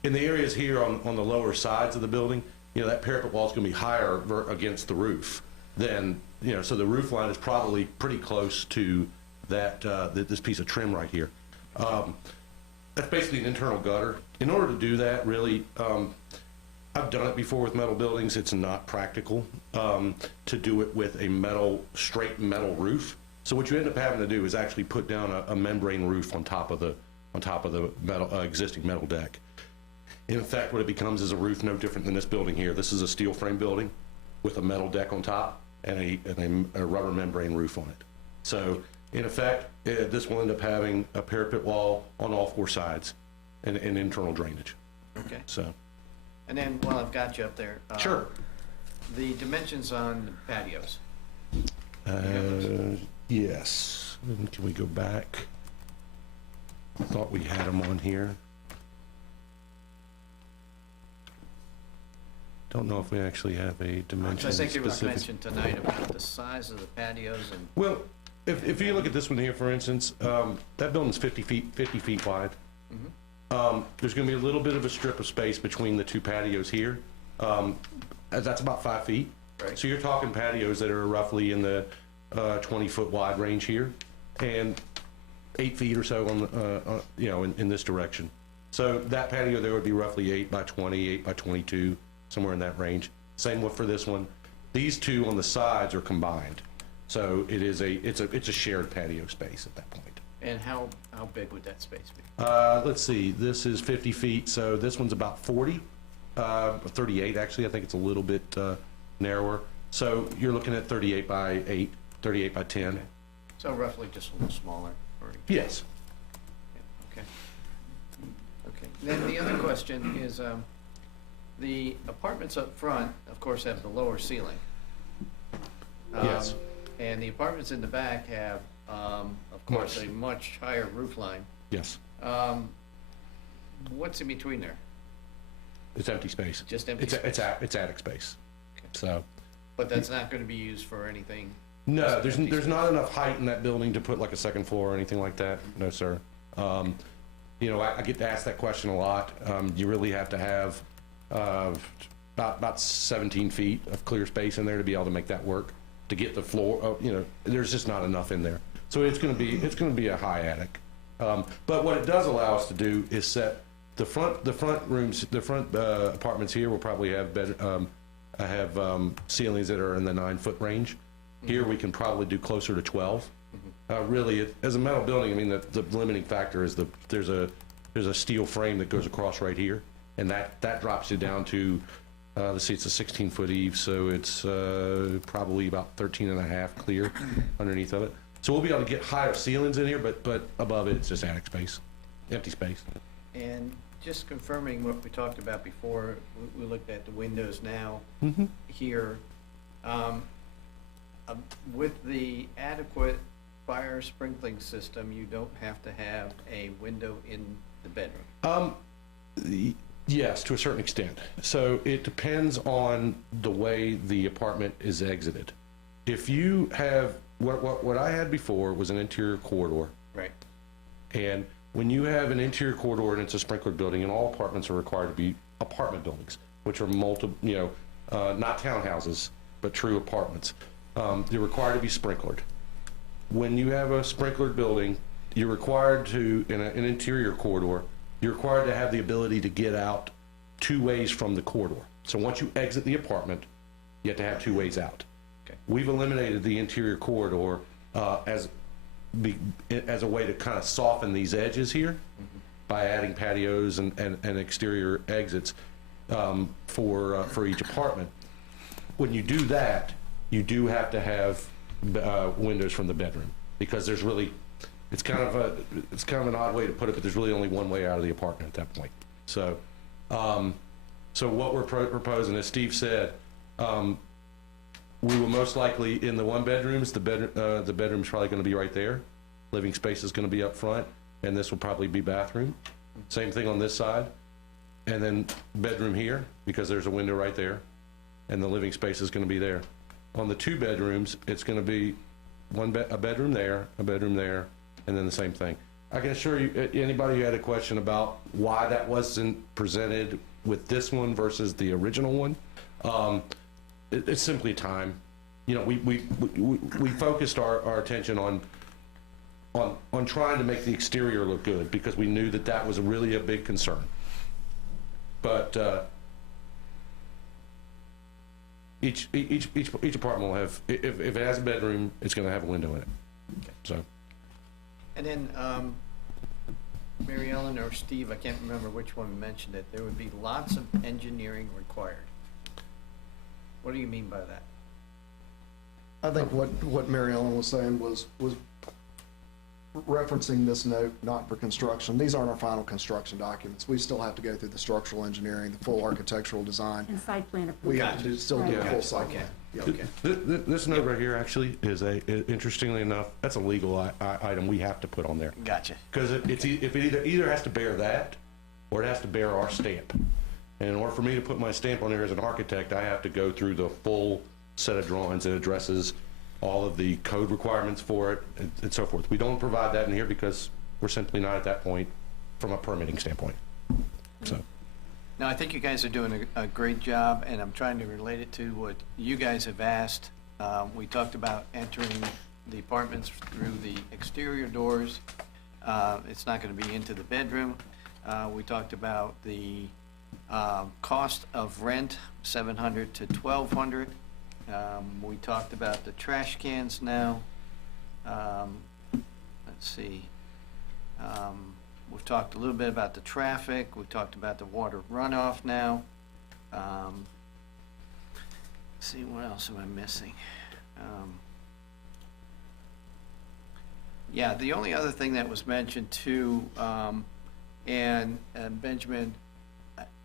in the areas here on the lower sides of the building, you know, that parapet wall is going to be higher against the roof than, you know, so the roof line is probably pretty close to that, this piece of trim right here. That's basically an internal gutter. In order to do that, really, I've done it before with metal buildings. It's not practical to do it with a straight metal roof. So what you end up having to do is actually put down a membrane roof on top of the metal, existing metal deck. In fact, what it becomes is a roof no different than this building here. This is a steel frame building with a metal deck on top and a rubber membrane roof on it. So in effect, this will end up having a parapet wall on all four sides and internal drainage. Okay. So. And then, while I've got you up there. Sure. The dimensions on the patios. Yes. Can we go back? I thought we had them on here. Don't know if we actually have a dimension I think it was specific. mentioned tonight about the size of the patios and. Well, if you look at this one here, for instance, that building's 50 feet wide. There's going to be a little bit of a strip of space between the two patios here. That's about 5 feet. Right. So you're talking patios that are roughly in the 20-foot wide range here, and 8 feet or so on, you know, in this direction. So that patio there would be roughly 8 by 20, 8 by 22, somewhere in that range. Same for this one. These two on the sides are combined, so it's a shared patio space at that point. And how big would that space be? Let's see, this is 50 feet, so this one's about 40, 38 actually. I think it's a little bit narrower. So you're looking at 38 by 8, 38 by 10. Okay. So roughly just a little smaller. Yes. Okay. Okay. Then the other question is, the apartments up front, of course, have the lower ceiling. Yes. And the apartments in the back have, of course, a much higher roof line. Yes. What's in between there? It's empty space. Just empty space? It's attic space. Okay. So. But that's not going to be used for anything? No, there's not enough height in that building to put like a second floor or anything like that. No, sir. You know, I get asked that question a lot. You really have to have about 17 feet of clear space in there to be able to make that work. To get the floor, you know, there's just not enough in there. So it's going to be a high attic. But what it does allow us to do is set the front rooms, the front apartments here will probably have ceilings that are in the 9-foot range. Here we can probably do closer to 12. Really, as a metal building, I mean, the limiting factor is there's a steel frame that goes across right here, and that drops you down to, let's see, it's a 16-foot eave, so it's probably about 13 and a half clear underneath of it. So we'll be able to get higher ceilings in here, but above it, it's just attic space, empty space. And just confirming what we talked about before, we looked at the windows now here. With the adequate fire sprinkling system, you don't have to have a window in the bedroom? Yes, to a certain extent. So it depends on the way the apartment is exited. If you have, what I had before was an interior corridor. Right. And when you have an interior corridor and it's a sprinkler building, and all apartments are required to be apartment buildings, which are multiple, you know, not townhouses, but true apartments. They're required to be sprinklered. When you have a sprinklered building, you're required to, in an interior corridor, you're required to have the ability to get out 2 ways from the corridor. So once you exit the apartment, you have to have 2 ways out. Okay. We've eliminated the interior corridor as a way to kind of soften these edges here by adding patios and exterior exits for each apartment. When you do that, you do have to have windows from the bedroom, because there's really, it's kind of an odd way to put it, but there's really only one way out of the apartment at that point. So, so what we're proposing, as Steve said, we will most likely, in the 1 bedrooms, the bedroom's probably going to be right there. Living space is going to be up front, and this will probably be bathroom. Same thing on this side, and then bedroom here, because there's a window right there, and the living space is going to be there. On the 2 bedrooms, it's going to be a bedroom there, and then the same thing. I can assure you, anybody who had a question about why that wasn't presented with this one versus the original one, it's simply time. You know, we focused our attention on trying to make the exterior look good because we knew that that was really a big concern. But each apartment will have, if it has a bedroom, it's going to have a window in it. So. And then, Mary Ellen or Steve, I can't remember which one mentioned it, there would be lots of engineering required. What do you mean by that? I think what Mary Ellen was saying was referencing this note, not for construction. These aren't our final construction documents. We still have to go through the structural engineering, the full architectural design. And site plan approval. We have to still do a full site plan. Yeah. Okay. This note right here actually is interestingly enough, that's a legal item we have to put on there. Gotcha. Because if it either has to bear that, or it has to bear our stamp. And in order for me to put my stamp on there as an architect, I have to go through the full set of drawings that addresses all of the code requirements for it and so forth. We don't provide that in here because we're simply not at that point from a permitting standpoint. So. Now, I think you guys are doing a great job, and I'm trying to relate it to what you guys have asked. We talked about entering the apartments through the exterior doors. It's not going to be into the bedroom. We talked about the cost of rent, $700 to $1,200. We talked about the trash cans now. Let's see. We've talked a little bit about the traffic. We've talked about the water runoff now. Let's see, what else am I missing? Yeah, the only other thing that was mentioned too, and Benjamin,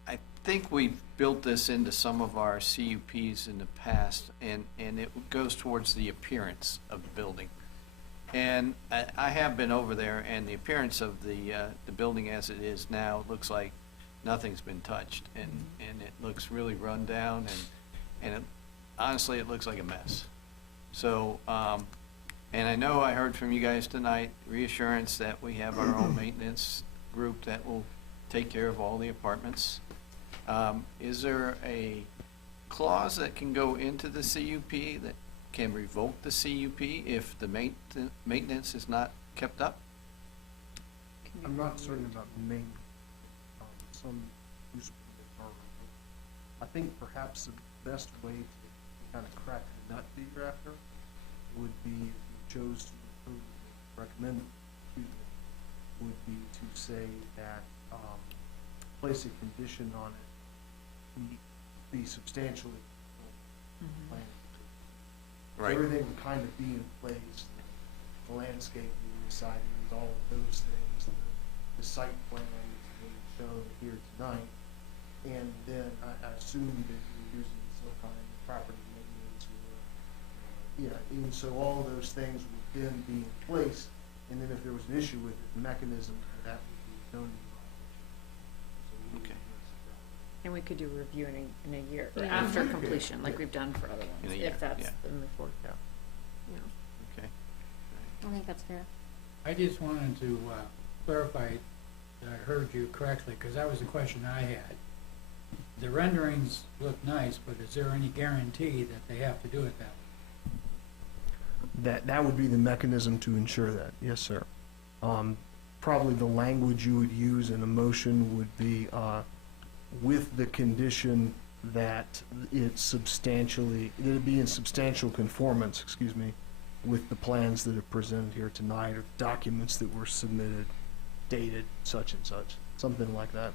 I think we've built this into some of our CUPs in the past, and it goes towards the appearance of the building. And I have been over there, and the appearance of the building as it is now looks like nothing's been touched, and it looks really run down, and honestly, it looks like a mess. So, and I know I heard from you guys tonight, reassurance that we have our own maintenance group that will take care of all the apartments. Is there a clause that can go into the CUP that can revoke the CUP if the maintenance is not kept up? I'm not certain about main, some use permit are. I think perhaps the best way to kind of crack the nut that you're after would be, if you chose to recommend, would be to say that place a condition on it, be substantially planned. Right. Everything would kind of be in place, the landscaping, the sidings, all of those things, the site plan is shown here tonight. And then I assume that you're using some kind of property maintenance or, and so all of those things would then be in place. And then if there was an issue with it, the mechanism for that would be known. Okay. And we could do a review in a year, or after completion, like we've done for other ones, if that's the move forward. Okay. I think that's fair. I just wanted to clarify that I heard you correctly, because that was the question I had. The renderings look nice, but is there any guarantee that they have to do it that way? That would be the mechanism to ensure that, yes, sir. Probably the language you would use in a motion would be with the condition that it be in substantial conformance, with the plans that are presented here tonight, or documents that were submitted, dated such and such, something like that.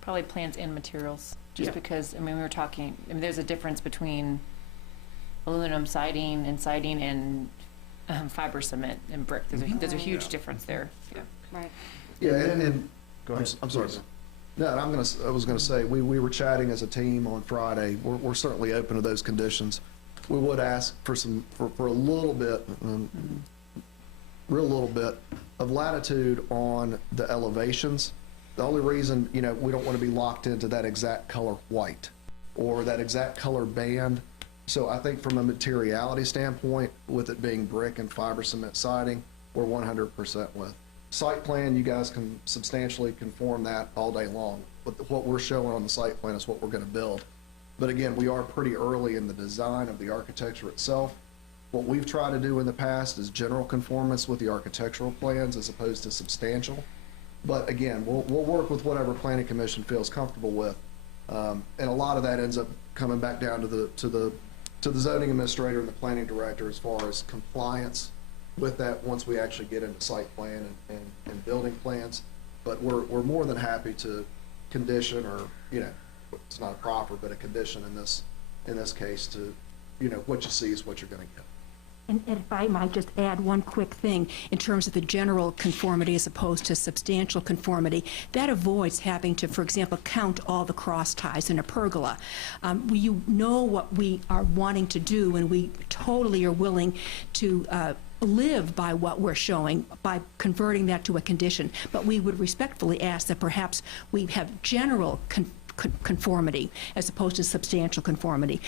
Probably plans and materials, just because, we were talking, there's a difference between aluminum siding and fiber cement and brick. There's a huge difference there. Yeah. Right. Yeah, and Go ahead. I'm sorry. No, I was gonna say, we were chatting as a team on Friday. We're certainly open to those conditions. We would ask for for a little bit, real little bit of latitude on the elevations. The only reason, we don't want to be locked into that exact color white or that exact color band. So I think from a materiality standpoint, with it being brick and fiber cement siding, we're 100% with. Site plan, you guys can substantially conform that all day long. But what we're showing on the site plan is what we're gonna build. But again, we are pretty early in the design of the architecture itself. What we've tried to do in the past is general conformance with the architectural plans as opposed to substantial. But again, we'll work with whatever planning commission feels comfortable with. And a lot of that ends up coming back down to the zoning administrator and the planning director as far as compliance with that once we actually get into site plan and building plans. But we're more than happy to condition, or, you know, it's not a proper, but a condition in this case to, you know, what you see is what you're gonna get. And if I might just add one quick thing, in terms of the general conformity as opposed to substantial conformity, that avoids having to, for example, count all the cross ties in a pergola. You know what we are wanting to do, and we totally are willing to live by what we're showing by converting that to a condition. But we would respectfully ask that perhaps we have general conformity as opposed to substantial conformity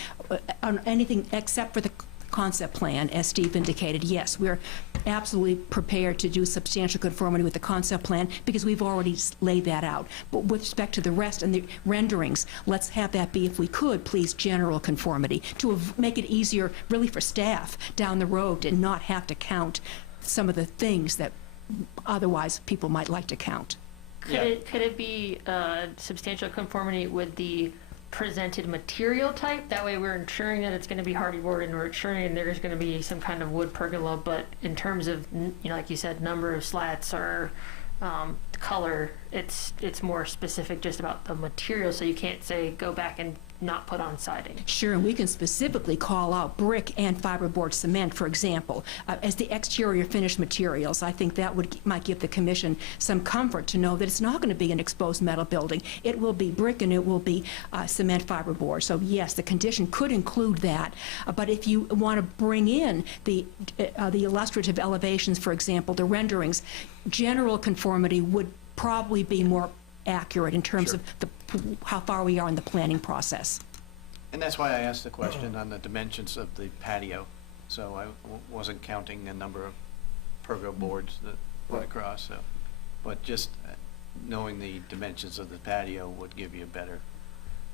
on anything except for the concept plan, as Steve indicated. Yes, we're absolutely prepared to do substantial conformity with the concept plan because we've already laid that out. But with respect to the rest and the renderings, let's have that be, if we could, please, general conformity to make it easier really for staff down the road and not have to count some of the things that otherwise people might like to count. Could it be substantial conformity with the presented material type? That way we're ensuring that it's going to be hardy board, and we're ensuring there's going to be some kind of wood pergola, but in terms of, you know, like you said, number of slats or color, it's more specific just about the material, so you can't say go back and not put on siding. Sure, and we can specifically call out brick and fiberboard cement, for example, as the exterior finished materials. I think that might give the commission some comfort to know that it's not going to be an exposed metal building. It will be brick and it will be cement fiberboard. So yes, the condition could include that. But if you want to bring in the illustrative elevations, for example, the renderings, general conformity would probably be more accurate in terms of how far we are in the planning process. And that's why I asked the question on the dimensions of the patio. So I wasn't counting the number of pergo boards that went across. So, but just knowing the dimensions of the patio would give you a better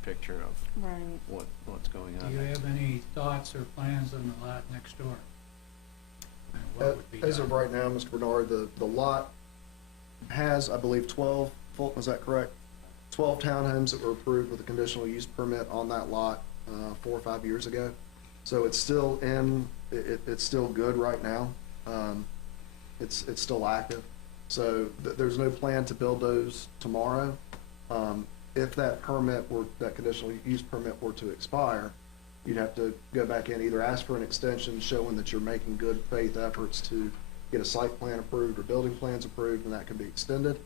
picture of what's going on. Do you have any thoughts or plans on the lot next door? And what would be As done? of right now, Mr. Bernard, the lot has, I believe, 12, Fulton, is that correct? 12 townhomes that were approved with a conditional use permit on that lot 4 or 5 years ago. So it's still it's still good right now. It's still active. So there's no plan to build those tomorrow. If that conditional use permit were to expire, you'd have to go back in, either ask for an extension showing that you're making good faith efforts to get a site plan approved or building plans approved, and that can be extended.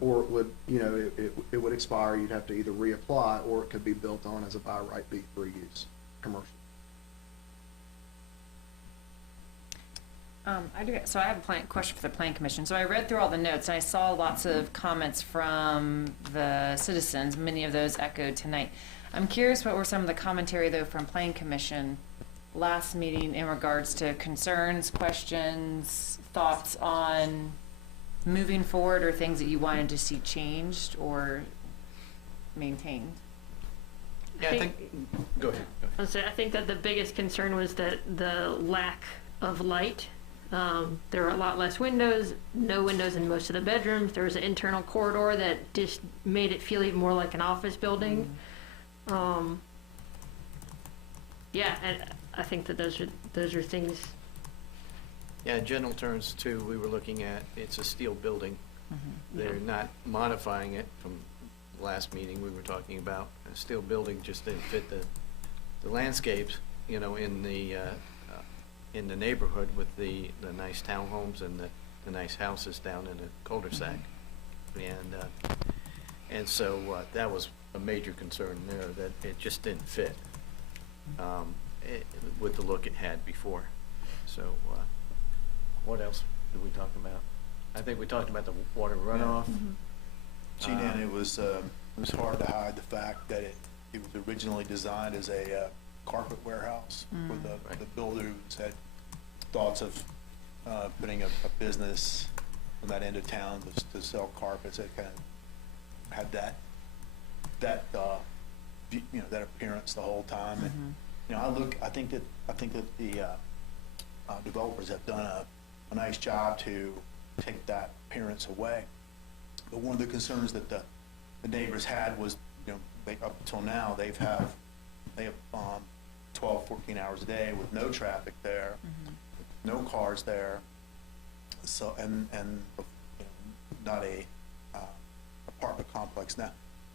Or it would, you know, it would expire. You'd have to either reapply, or it could be built on as a by right B3 use, commercial. So I have a question for the Plan Commission. So I read through all the notes, and I saw lots of comments from the citizens. Many of those echoed tonight. I'm curious, what were some of the commentary, though, from Plan Commission last meeting in regards to concerns, questions, thoughts on moving forward, or things that you wanted to see changed or maintained? Yeah, I think, go ahead. I think that the biggest concern was that the lack of light. There were a lot less windows, no windows in most of the bedrooms. There was an internal corridor that just made it feel even more like an office building. Yeah, and I think that those are things. Yeah, in general terms too, we were looking at, it's a steel building. They're not modifying it. From the last meeting we were talking about, a steel building just didn't fit the landscapes, you know, in the neighborhood with the nice townhomes and the nice houses down in the cul-de-sac. And so that was a major concern there, that it just didn't fit with the look it had before. So what else did we talk about? I think we talked about the water runoff. Gene, and it was hard to hide the fact that it was originally designed as a carpet warehouse, where the builders had thoughts of putting a business from that end of town to sell carpets. It kind of had that that appearance the whole time. And, I think that the developers have done a nice job to take that appearance away. But one of the concerns that the neighbors had was, up until now, they have 12, 14 hours a day with no traffic there, no cars there, so and not a apartment complex now.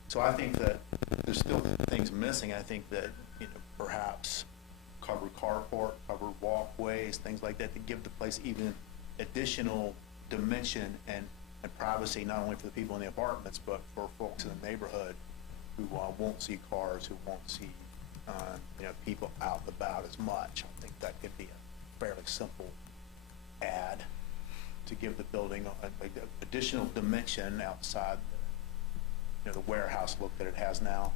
So I think that there's still things missing. I think that perhaps covered carport, covered walkways, things like that, to give the place even additional dimension and privacy, not only for the people in the apartments, but for folks in the neighborhood who won't see cars, who won't see people out and about as much. I think that could be a fairly simple add to give the building like additional dimension outside the warehouse look that it has now.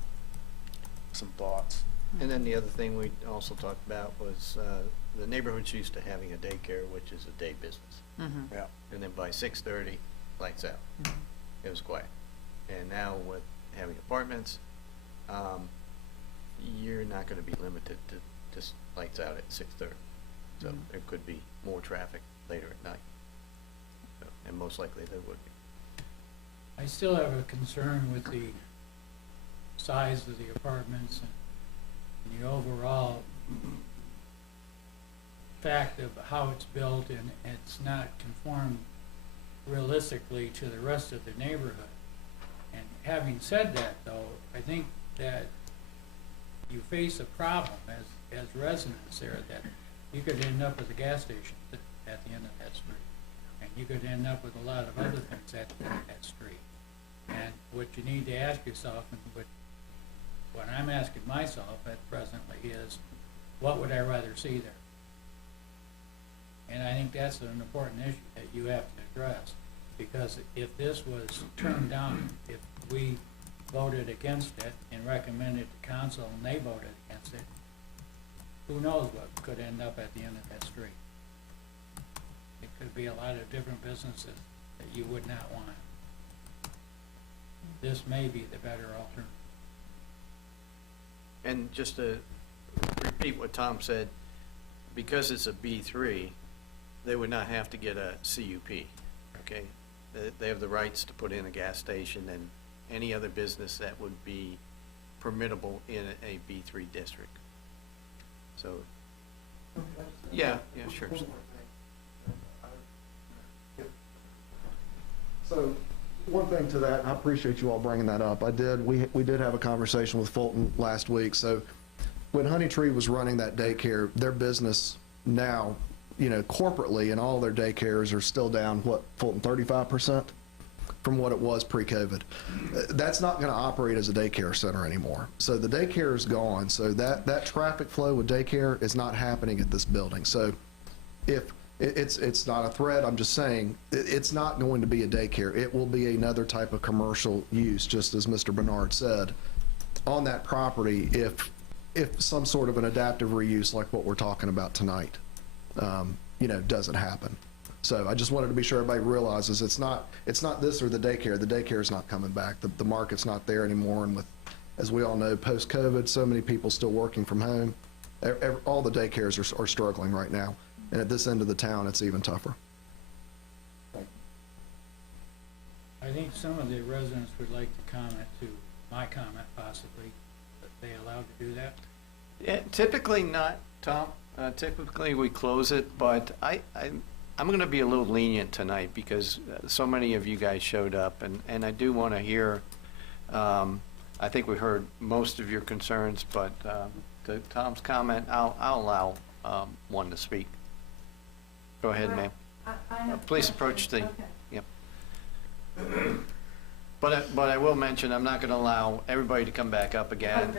Some thoughts. And then the other thing we also talked about was the neighborhood's used to having a daycare, which is a day business. Yeah. And then by 6:30, lights out. It was quiet. And now with having apartments, you're not going to be limited to just lights out at 6:30. So there could be more traffic later at night. So, and most likely there would be. I still have a concern with the size of the apartments and the overall fact of how it's built, and it's not conformed realistically to the rest of the neighborhood. And having said that, though, I think that you face a problem as residents there, that you could end up with a gas station at the end of that street. And you could end up with a lot of other things at that street. And what you need to ask yourself, and what I'm asking myself at presently is, what would I rather see there? And I think that's an important issue that you have to address. Because if this was turned down, if we voted against it and recommended to council and they voted against it, who knows what could end up at the end of that street? It could be a lot of different businesses that you would not want. This may be the better alternative. And just to repeat what Tom said, because it's a B3, they would not have to get a CUP, okay? They have the rights to put in a gas station and any other business that would be permittable in a B3 district. So, yeah, sure. So, one thing to that, and I appreciate you all bringing that up. We did have a conversation with Fulton last week. So when Honeytree was running that daycare, their business now, corporately, and all their daycares are still down, Fulton, 35% from what it was pre-COVID. That's not going to operate as a daycare center anymore. So the daycare is gone. So that traffic flow with daycare is not happening at this building. So if it's not a threat, I'm just saying it's not going to be a daycare. It will be another type of commercial use, just as Mr. Bernard said, on that property if some sort of an adaptive reuse like what we're talking about tonight, doesn't happen. So I just wanted to be sure everybody realizes it's not this or the daycare. The daycare is not coming back. The market's not there anymore. And with, as we all know, post-COVID, so many people still working from home. All the daycares are struggling right now. And at this end of the town, it's even tougher. I think some of the residents would like to comment to my comment, possibly. Are they allowed to do that? Yeah, typically not, Tom. Typically we close it, but I'm going to be a little lenient tonight because so many of you guys showed up, and I do want to hear. I think we heard most of your concerns, but to Tom's comment, I'll allow one to speak. Go ahead, ma'am. Please approach the. Okay. Yep. But I will mention I'm not going to allow everybody to come back up again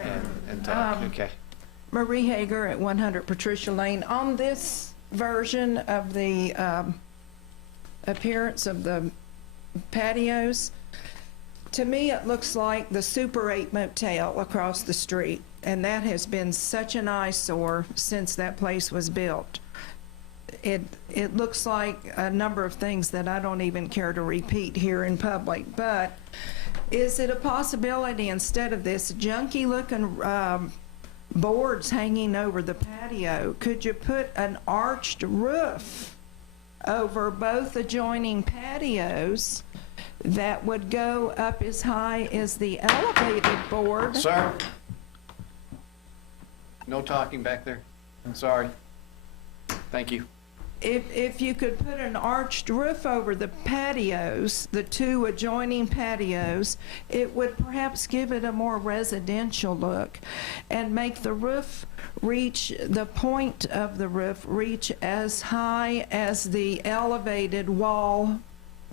and talk. Okay. Marie Hager at 100 Patricia Lane. On this version of the appearance of the patios, to me it looks like the Super 8 motel across the street, and that has been such an eyesore since that place was built. it looks like a number of things that I don't even care to repeat here in public, but is it a possibility, instead of this junky looking boards hanging over the patio, could you put an arched roof over both adjoining patios that would go up as high as the elevated board? Sir? No talking back there. I'm sorry. Thank you. If you could put an arched roof over the patios, the two adjoining patios, it would perhaps give it a more residential look and make the roof reach, the point of the roof reach as high as the elevated wall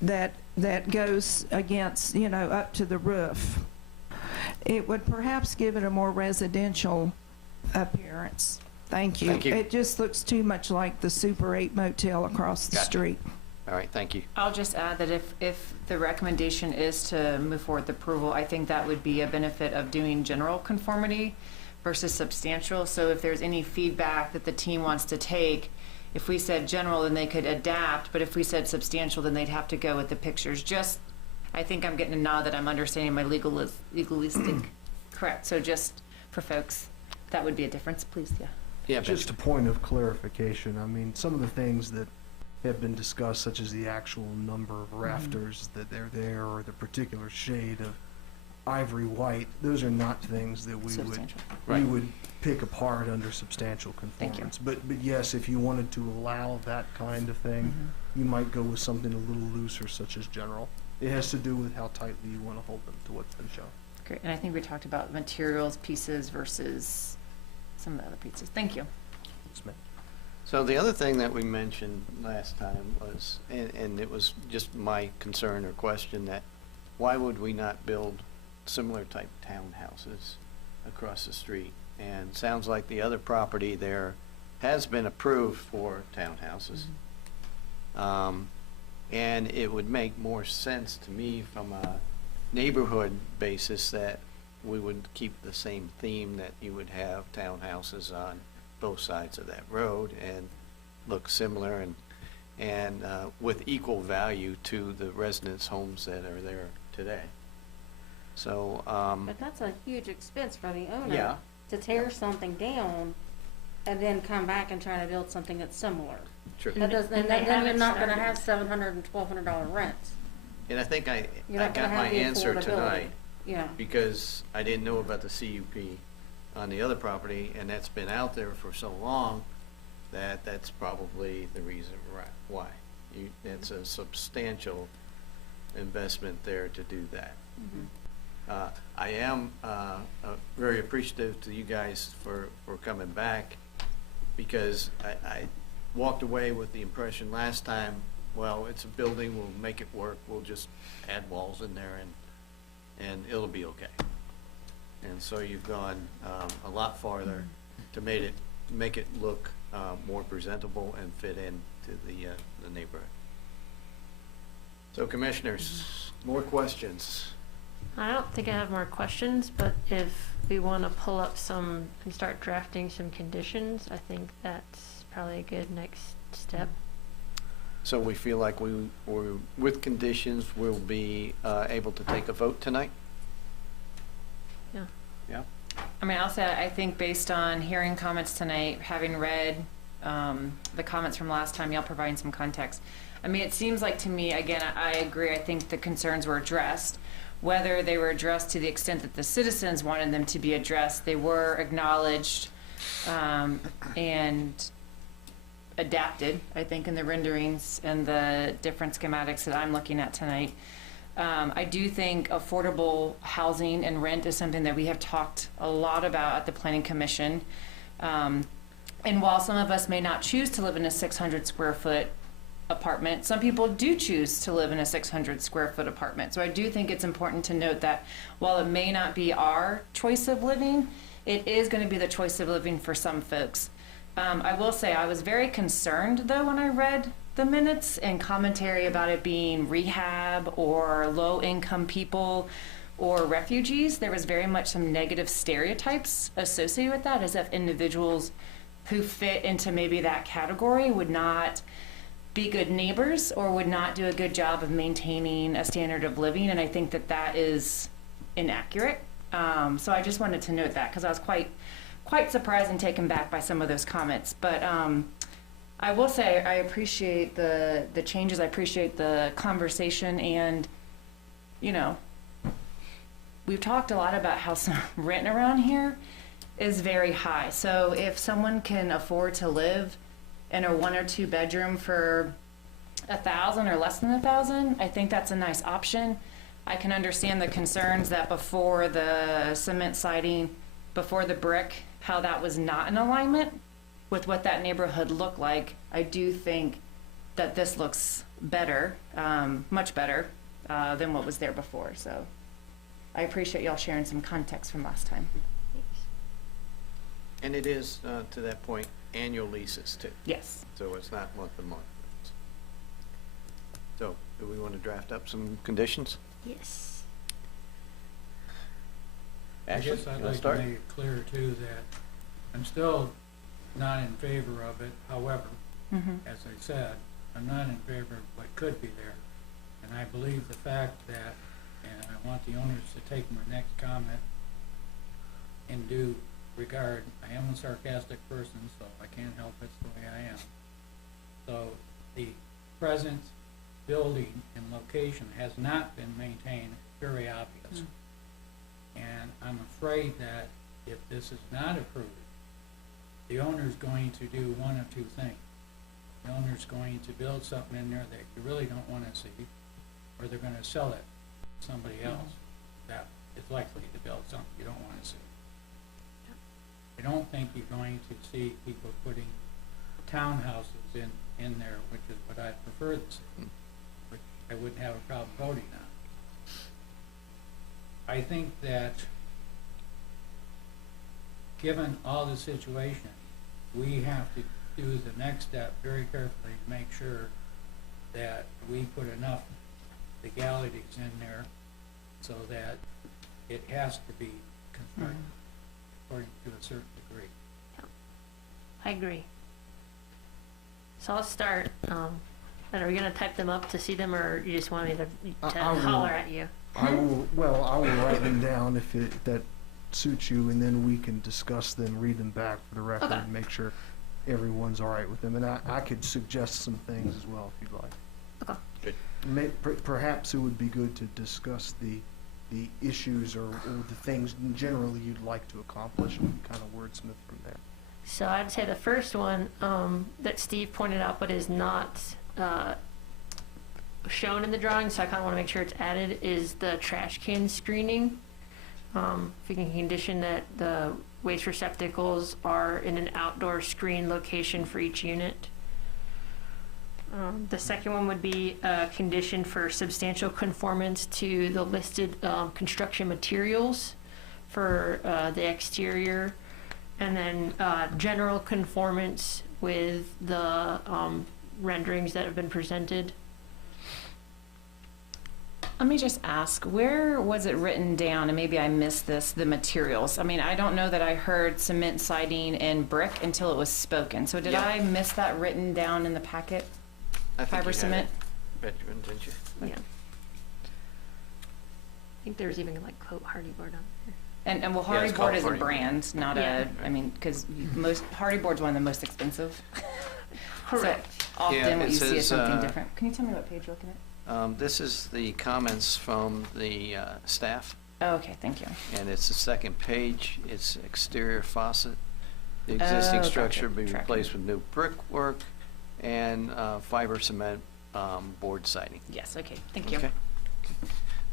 that goes against, you know, up to the roof. It would perhaps give it a more residential appearance. Thank you. Thank you. It just looks too much like the Super 8 motel across the Gotcha. street. All right, thank you. I'll just add that if the recommendation is to move forward with approval, I think that would be a benefit of doing general conformity versus substantial. So if there's any feedback that the team wants to take, if we said general, then they could adapt, but if we said substantial, then they'd have to go with the pictures. Just, I think I'm getting a nod that I'm understanding my legalistic correct. So just for folks, that would be a difference, please, yeah. Yeah, Just a point of clarification, I mean, some of the things that have been discussed, such as the actual number of rafters that they're there, or the particular shade of ivory white, those are not things that we Substantial. would pick apart under substantial conformance. But yes, if you wanted to allow that kind of thing, you might go with something a little looser, such as general. It has to do with how tightly you want to hold them to what's been shown. Great, and I think we talked about materials pieces versus some of the other pieces. Thank you. Yes, ma'am. So the other thing that we mentioned last time was, and it was just my concern or question, that why would we not build similar type townhouses across the street? And sounds like the other property there has been approved for townhouses. And it would make more sense to me from a neighborhood basis that we would keep the same theme, that you would have townhouses on both sides of that road and look similar and with equal value to the residents' homes that are there today. So, But that's a huge expense for the owner. Yeah. To tear something down and then come back and try to build something that's similar. True. That doesn't, And and they then haven't you're not gonna started. have $700 and $1,200 rents. and I think I You're not gonna got my have the answer affordability. tonight, Yeah. because I didn't know about the CUP on the other property, and that's been out there for so long that that's probably the reason why. It's a substantial investment there to do that. I am very appreciative to you guys for coming back, because I walked away with the impression last time, well, it's a building, we'll make it work, we'll just add walls in there and it'll be okay. And so you've gone a lot farther to make it look more presentable and fit into the neighborhood. So commissioners, more questions? I don't think I have more questions, but if we want to pull up some and start drafting some conditions, I think that's probably a good next step. So we feel like we're with conditions, we'll be able to take a vote tonight? Yeah. Yeah? I mean, I'll say, I think based on hearing comments tonight, having read the comments from last time, y'all providing some context. I mean, it seems like to me, again, I agree, I think the concerns were addressed. Whether they were addressed to the extent that the citizens wanted them to be addressed, they were acknowledged and adapted, I think, in the renderings and the different schematics that I'm looking at tonight. I do think affordable housing and rent is something that we have talked a lot about at the Planning Commission. And while some of us may not choose to live in a 600 square foot apartment, some people do choose to live in a 600 square foot apartment. So I do think it's important to note that while it may not be our choice of living, it is going to be the choice of living for some folks. I will say I was very concerned, though, when I read the minutes and commentary about it being rehab or low-income people or refugees. There was very much some negative stereotypes associated with that, as if individuals who fit into maybe that category would not be good neighbors or would not do a good job of maintaining a standard of living, and I think that that is inaccurate. So I just wanted to note that because I was quite surprised and taken back by some of those comments. But I will say I appreciate the changes. I appreciate the conversation, and you know, we've talked a lot about how some rent around here is very high. So if someone can afford to live in a 1 or 2 bedroom for $1,000 or less than $1,000, I think that's a nice option. I can understand the concerns that before the cement siding, before the brick, how that was not in alignment with what that neighborhood looked like. I do think that this looks better, much better than what was there before. So I appreciate y'all sharing some context from last time. And it is, to that point, annual leases too. Yes. So it's not month to month. So do we want to draft up some conditions? Yes. Ashley, I guess you I'd wanna like start? to make it clear too that I'm still not in favor of it. However, as I said, I'm not in favor of what could be there. And I believe the fact that, and I want the owners to take my next comment in due regard. I am a sarcastic person, so I can't help it, it's the way I am. So the present building and location has not been maintained, very obvious. And I'm afraid that if this is not approved, the owner's going to do one of two things. The owner's going to build something in there that you really don't want to see, or they're going to sell it to somebody else that is likely to build something you don't want to see. I don't think you're going to see people putting townhouses in there, which is what I prefer to see, which I wouldn't have a problem voting on. I think that given all the situation, we have to do the next step very carefully to make sure that we put enough legalities in there so that it has to be constructed according to a certain degree. I agree. So I'll start. And are we gonna type them up to see them, or you just want me to holler at you? I will write them down if that suits you, and then we can discuss them, read them back for the record, Okay. and make sure everyone's all right with them. And I could suggest some things as well if you'd like. Good. Perhaps it would be good to discuss the issues or the things generally you'd like to accomplish, and kind of wordsmith from there. So I'd say the first one that Steve pointed out, but is not shown in the drawing, so I kind of want to make sure it's added, is the trash can screening. If you can condition that the waste receptacles are in an outdoor screened location for each unit. The second one would be a condition for substantial conformance to the listed construction materials for the exterior, and then general conformance with the renderings that have been presented. Let me just ask, where was it written down, and maybe I missed this, the materials? I mean, I don't know that I heard cement siding and brick until it was spoken. So did Yeah. I miss that written down in the packet? I think Fiber you had cement? it, Benjamin, didn't you? Yeah. I think there was even like quote Hardy Board on there. And well, Yeah, Hardy it's Board called is a Hardy Board. brand, not Yeah. I mean, because Hardy Board's one of the most expensive. Correct. So often Yeah, what it you see is says, something different. Can you tell me what page you're looking at? This is the comments from the staff, Oh, okay, thank you. and it's the second page. It's exterior faucet. The existing Oh, structure gotcha. be Tracking. replaced with new brickwork and fiber cement board siding. Yes, okay, thank you. Okay.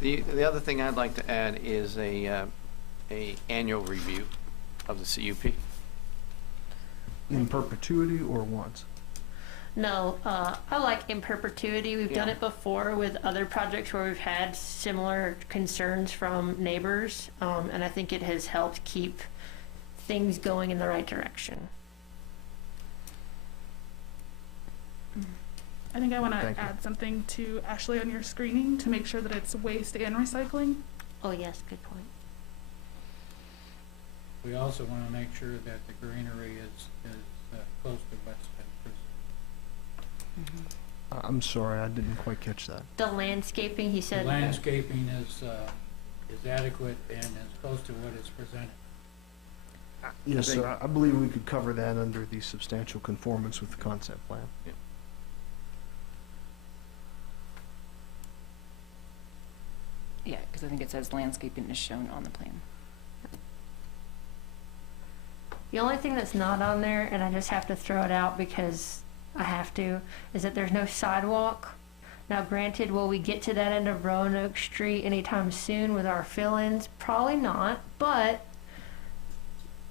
The other thing I'd like to add is a annual review of the CUP. In perpetuity or once? No, I like in perpetuity. We've done Yeah. it before with other projects where we've had similar concerns from neighbors, and I think it has helped keep things going in the right direction. I think I want to Thank you. add something to Ashley on your screening to make sure that it's waste and recycling. Oh, yes, good point. We also want to make sure that the greenery is close to West Precinct. I'm sorry, I didn't quite catch that. The landscaping, he The said. landscaping is adequate and is close to what is presented. Yes, sir, I believe we could cover that under the substantial conformance with the concept plan. Yeah, because I think it says landscaping is shown on the plan. The only thing that's not on there, and I just have to throw it out because I have to, is that there's no sidewalk. Now granted, will we get to that end of Roanoke Street anytime soon with our fill-ins? Probably not, but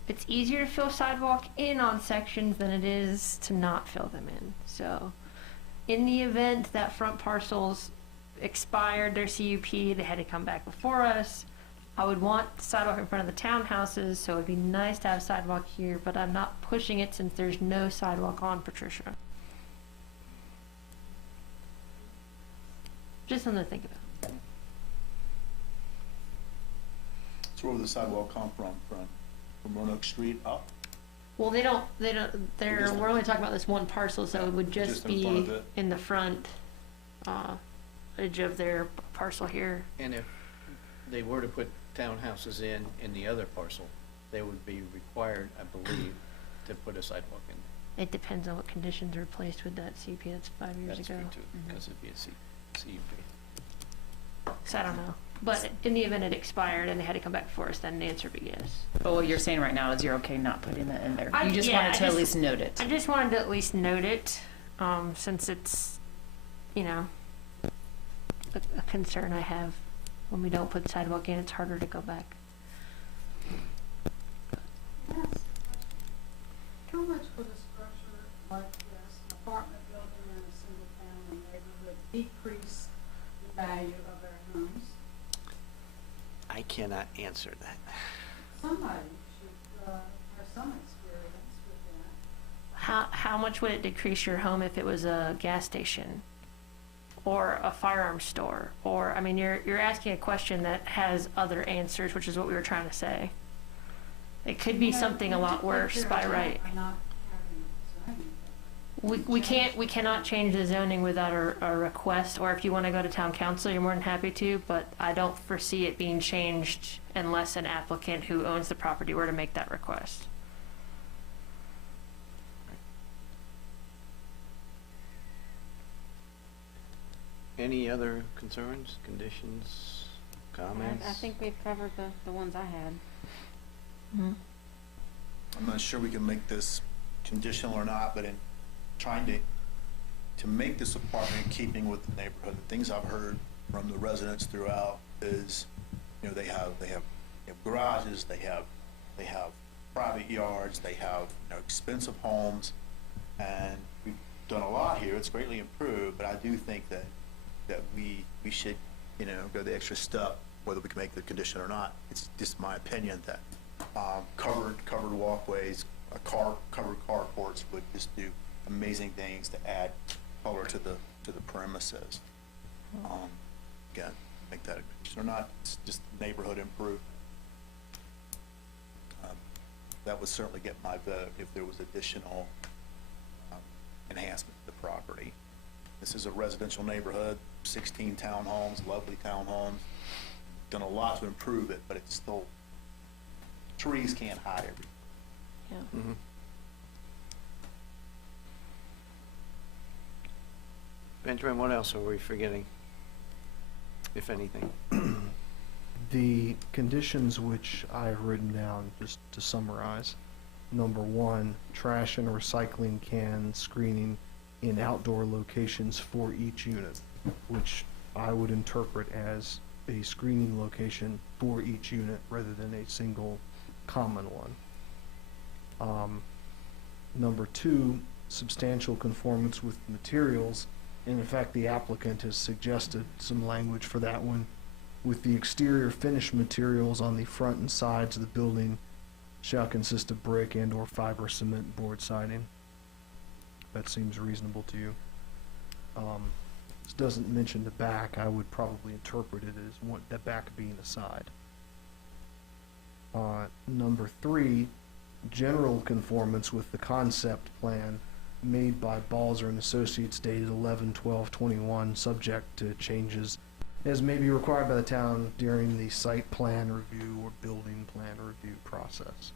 it's easier to fill sidewalk in on sections than it is to not fill them in. So in the event that front parcels expired their CUP, they had to come back before us, I would want sidewalk in front of the townhouses, so it'd be nice to have sidewalk here, but I'm not pushing it since there's no sidewalk on Patricia. Just something to think about. So where would the sidewalk come from Roanoke Street up? Well, we're only talking about this one parcel, so it would just in front be of it. in the front, edge of their parcel here. And if they were to put townhouses in the other parcel, they would be required, I believe, to put a sidewalk in there. It depends on what conditions are placed with that CUP, that's 5 years That's ago. true too, because it'd be a CUP. So I don't know, but in the event it expired and they had to come back before us, then the answer would be yes. But what you're saying right now is you're okay not putting that in there. I- You just yeah, wanted I to at just- least note it. I just wanted to at least note it, since it's, a concern I have. When we don't put sidewalk in, it's harder to go back. Yes. How much would a structure like this, an apartment building in a single-family neighborhood, decrease the value of their homes? I cannot answer that. Somebody should have some experience with that. How much would it decrease your home if it was a gas station? Or a firearms store? Or, I mean, you're asking a question that has other answers, which is what we were trying to say. It could be something a lot worse by right. We cannot change the zoning without a request, or if you want to go to town council, you're more than happy to, but I don't foresee it being changed unless an applicant who owns the property were to make that request. Any other concerns, conditions, comments? I think we've covered the ones I had. I'm not sure we can make this conditional or not, but in trying to make this apartment in keeping with the neighborhood, the things I've heard from the residents throughout is, they have garages, they have private yards, they have expensive homes, and we've done a lot here. It's greatly improved, but I do think that we should go the extra step, whether we can make the condition or not. It's just my opinion that covered walkways, covered carports would just do amazing things to add color to the premises. Again, make that a condition or not, it's just neighborhood improvement. That would certainly get my vote if there was additional enhancement to the property. This is a residential neighborhood, 16 townhomes, lovely townhomes. Done a lot to improve it, but it's still, trees can't hide everything. Yeah. Mm-hmm. Benjamin, what else are we forgetting, if anything? The conditions which I have written down, just to summarize. Number 1, trash and recycling can screening in outdoor locations for each unit, which I would interpret as a screening location for each unit rather than a single common one. Number 2, substantial conformance with materials, and in fact the applicant has suggested some language for that one, with the exterior finish materials on the front and sides of the building shall consist of brick and or fiber cement board siding. That seems reasonable to you. This doesn't mention the back. I would probably interpret it as the back being a side. Number 3, general conformance with the concept plan made by Balzer and Associates dated 11/12/21, subject to changes as may be required by the town during the site plan review or building plan review process.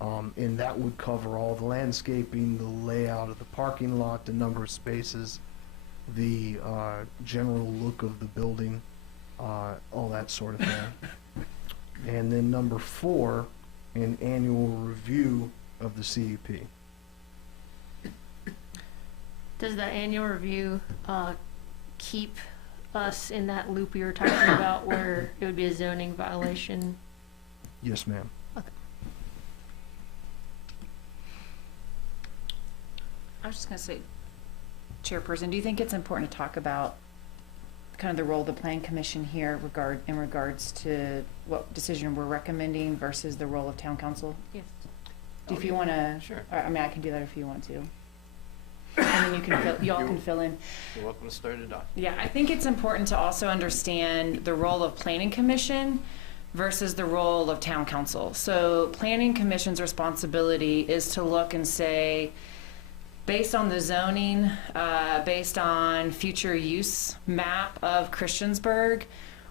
And that would cover all the landscaping, the layout of the parking lot, the number of spaces, the general look of the building, all that sort of thing. And then number 4, an annual review of the CUP. Does the annual review keep us in that loop you were talking about where it would be a zoning violation? Yes, ma'am. I was just gonna say, Chairperson, do you think it's important to talk about kind of the role of the Plan Commission here in regards to what decision we're recommending versus the role of Town Council? Yes. If you wanna, Sure. I mean, I can do that if you want to. And then y'all can fill in. You're welcome to start it off. Yeah, I think it's important to also understand the role of Planning Commission versus the role of Town Council. So Planning Commission's responsibility is to look and say, based on the zoning, based on future use map of Christiansburg,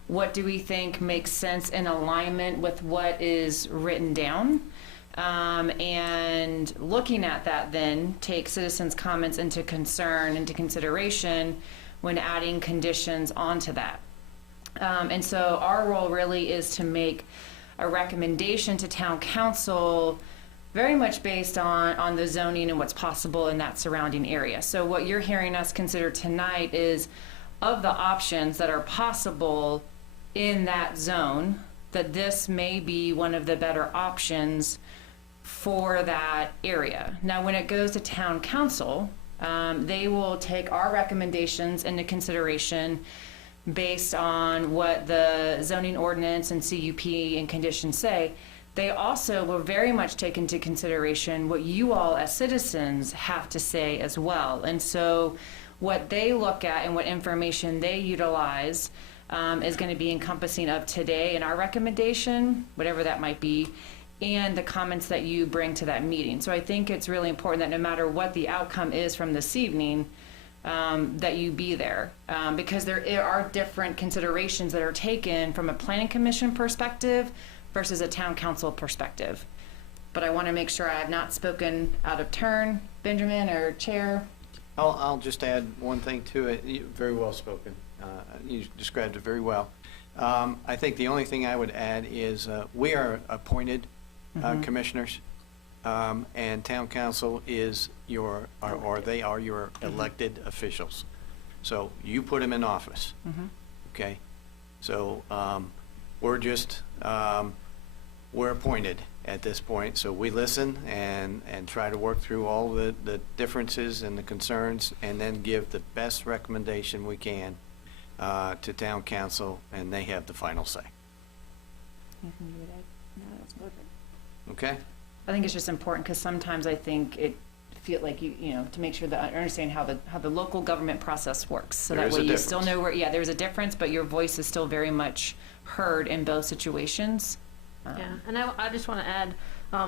what do we think makes sense in alignment with what is written down? And looking at that then, take citizens' comments into consideration when adding conditions onto that. And so our role really is to make a recommendation to Town Council very much based on the zoning and what's possible in that surrounding area. So what you're hearing us consider tonight is of the options that are possible in that zone, that this may be one of the better options for that area. Now, when it goes to Town Council, they will take our recommendations into consideration based on what the zoning ordinance and CUP and conditions say. They also will very much take into consideration what you all as citizens have to say as well. And so what they look at and what information they utilize is going to be encompassing of today in our recommendation, whatever that might be, and the comments that you bring to that meeting. So I think it's really important that no matter what the outcome is from this evening, that you be there, because there are different considerations that are taken from a Planning Commission perspective versus a Town Council perspective. But I want to make sure I have not spoken out of turn. Benjamin or Chair? I'll just add one thing to it. Very well spoken. You described it very well. I think the only thing I would add is we are appointed commissioners, and Town Council is they are your elected officials. So you put them in office, okay? So we're just, we're appointed at this point, so we listen and try to work through all the differences and the concerns, and then give the best recommendation we can to Town Council, and they have the final say. Okay? I think it's just important because sometimes I think it feel like you know, to make sure that I understand how the local government process works. So that way you still know where, there's a difference, but your voice is still very much heard in both situations. Yeah, and I just want to add,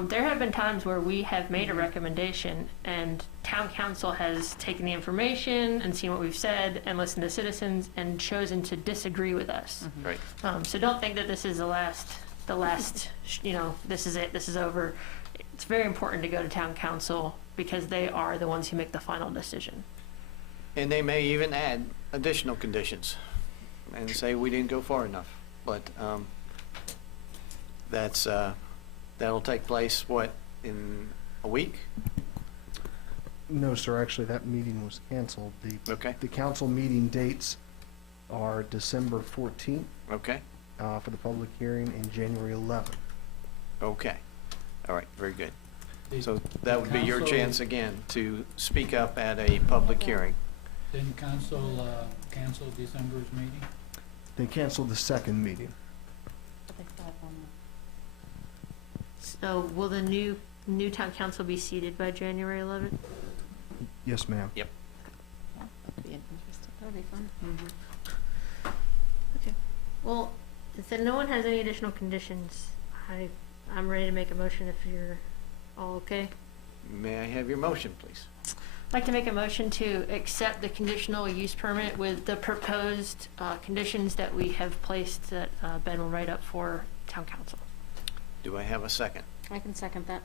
there have been times where we have made a recommendation and Town Council has taken the information and seen what we've said and listened to citizens and chosen to disagree with us. Right. So don't think that this is the last, this is it, this is over. It's very important to go to Town Council because they are the ones who make the final decision. And they may even add additional conditions and say we didn't go far enough. But that'll take place, what, in a week? No, sir, actually, that meeting was canceled. Okay. The council meeting dates are December 14th. Okay. For the public hearing, and January 11th. Okay. All right, very good. So that would be your chance again to speak up at a public hearing. Didn't council cancel December's meeting? They canceled the second meeting. So will the new Town Council be seated by January 11th? Yes, ma'am. Yep. That'd be interesting. That'd be fun. Okay. Well, if no one has any additional conditions, I'm ready to make a motion if you're All okay? May I have your motion, please? I'd like to make a motion to accept the conditional use permit with the proposed conditions that we have placed that Ben will write up for town council. Do I have a second? I can second that.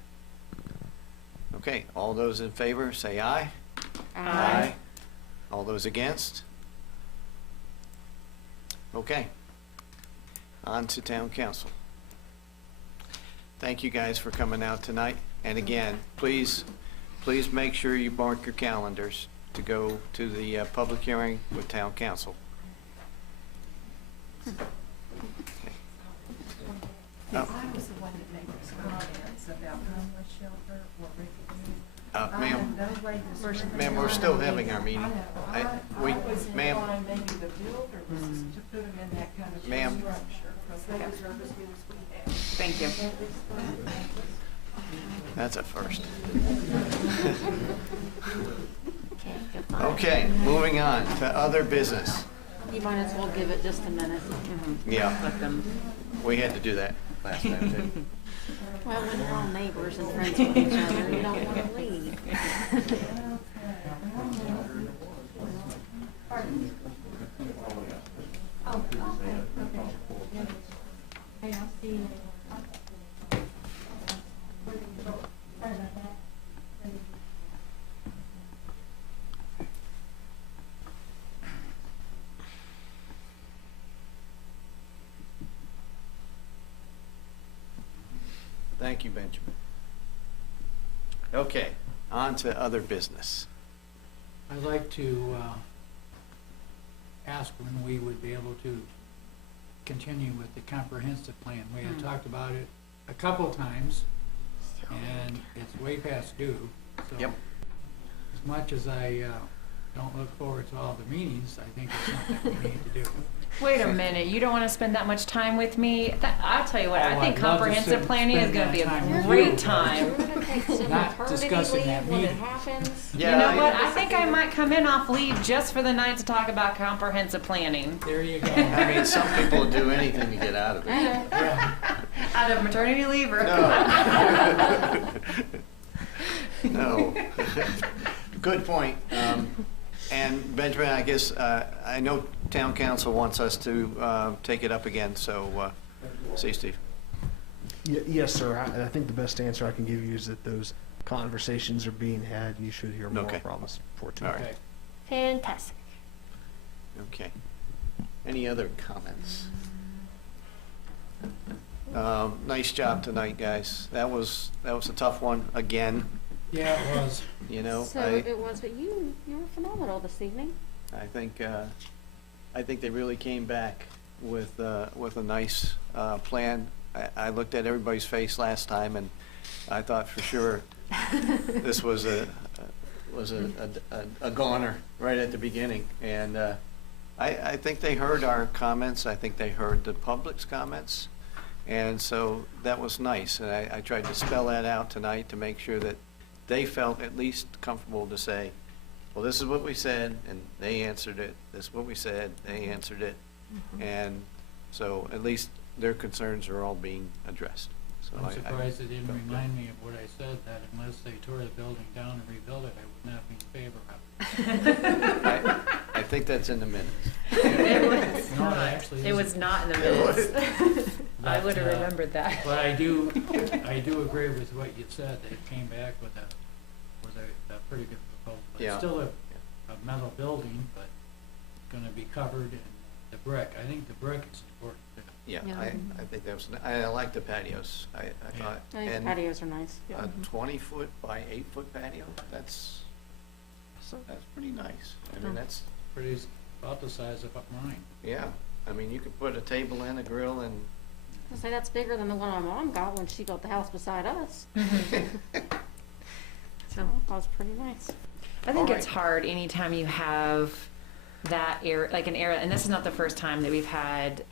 Okay, all those in favor, say aye. Aye. All those against? Okay. On to town council. Thank you guys for coming out tonight. And again, please make sure you mark your calendars to go to the public hearing with town council. Okay. I was the one that made those comments about homeless shelter or Ma'am, we're still having our meeting. Ma'am. Maybe the builder was to put them in that kind of Ma'am. structure, because they deserve as good as we have. Thank you. That's a first. Okay, Okay, moving on to other business. You might as well give it just a minute. Yeah, Let them. we had to do that last time too. Well, when you're all neighbors and friends with each other, you don't want to leave. Thank you, Benjamin. Okay, on to other business. I'd like to ask when we would be able to continue with the comprehensive plan. We had talked about it a couple times, and it's way past due. So Yep. as much as I don't look forward to all the meetings, I think it's something we need to do. Wait a minute, you don't want to spend that much time with me? I'll tell you what, I Oh, think I'd love to comprehensive planning is spend going to be that time a with great you. time. You're gonna take some Not maternity discussing that leave when it meeting. happens. You know what, I think I might come in off leave just for the night to talk about comprehensive planning. There you go. I mean, some people would do anything to get out of it. Yeah. Out of maternity leave or? No. Good point. And Benjamin, I guess, I know town council wants us to take it up again, so, see, Steve. Yes, sir. I think the best answer I can give you is that those conversations are being had, and you should hear more Okay. from us before too All long. right. Fantastic. Okay. Any other comments? Nice job tonight, guys. That was a tough one, again, Yeah, it was. you know. So it was, but you were phenomenal this evening. I think they really came back with a nice plan. I looked at everybody's face last time, and I thought for sure this was a goner right at the beginning. And I think they heard our comments. I think they heard the public's comments, and so that was nice. And I tried to spell that out tonight to make sure that they felt at least comfortable to say, well, this is what we said, and they answered it. This is what we said, they answered it. And so at least their concerns are all being addressed. So I'm surprised they didn't remind me of what I said, that unless they tore the building down and rebuilt it, I would not be in favor of it. I think that's in the minutes. It was No, it not. actually It was isn't. not in the minutes. I But, would have remembered that. But I do agree with what you said, that it came back with a pretty good proposal. Yeah. It's still a metal building, but it's gonna be covered in the brick. I think the brick is important too. Yeah, Yeah. I think that was, I like the patios, I thought. I think And patios are nice. a 20-foot by 8-foot patio, that's pretty nice. I mean, that's, Pretty, about the size of mine. yeah, I mean, you could put a table in, a grill, and, I say that's bigger than the one my mom got when she built the house beside us. So that was pretty nice. I think All it's right. hard anytime you have that era, like an era, and this is not the first time that we've had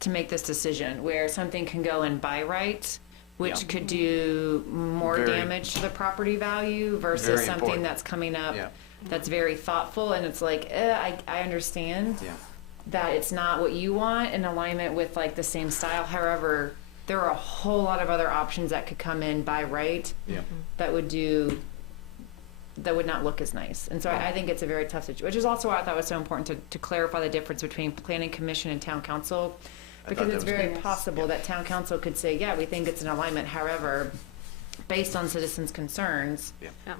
to make this decision, where something can go in by right, which Yeah. could do more Very- damage to the property value versus Very something important. that's coming up yeah, that's very thoughtful, and it's like, I understand yeah. that it's not what you want in alignment with like the same style. However, there are a whole lot of other options that could come in by right Yeah. that would not look as nice. And so I think it's a very tough situation, which is also why I thought it was so important to clarify the difference between planning commission and town council, because it's very possible that town council could say, yeah, we think it's an alignment, however, based on citizens' concerns,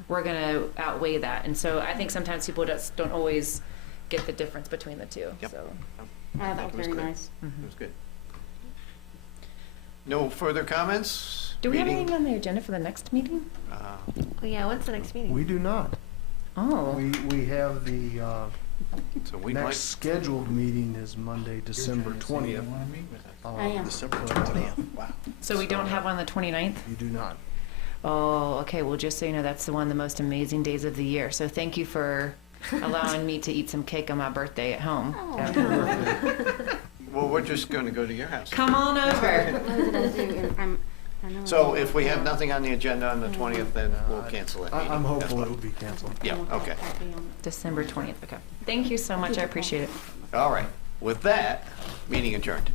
we're gonna outweigh that. And so I think sometimes people just don't always get the difference between the two, so. That was very nice. It was good. No further comments? Do we have Meeting- anything on the agenda for the next meeting? Oh, yeah, when's the next meeting? We do not. Oh. We have the, So we might, next scheduled meeting is Monday, December 20th. I am. December 20th, wow. So we don't have one on the 29th? You do not. Oh, okay, well, just so you know, that's one of the most amazing days of the year. So thank you for allowing me to eat some cake on my birthday at home. well, we're just gonna go to your house. Come on over. What was I gonna do? I know So if we have nothing on the agenda on the 20th, then we'll cancel it. I'm hopeful it will be canceled. Yeah, okay. December 20th, okay. Thank you so much, I appreciate it. All right. With that, meeting adjourned.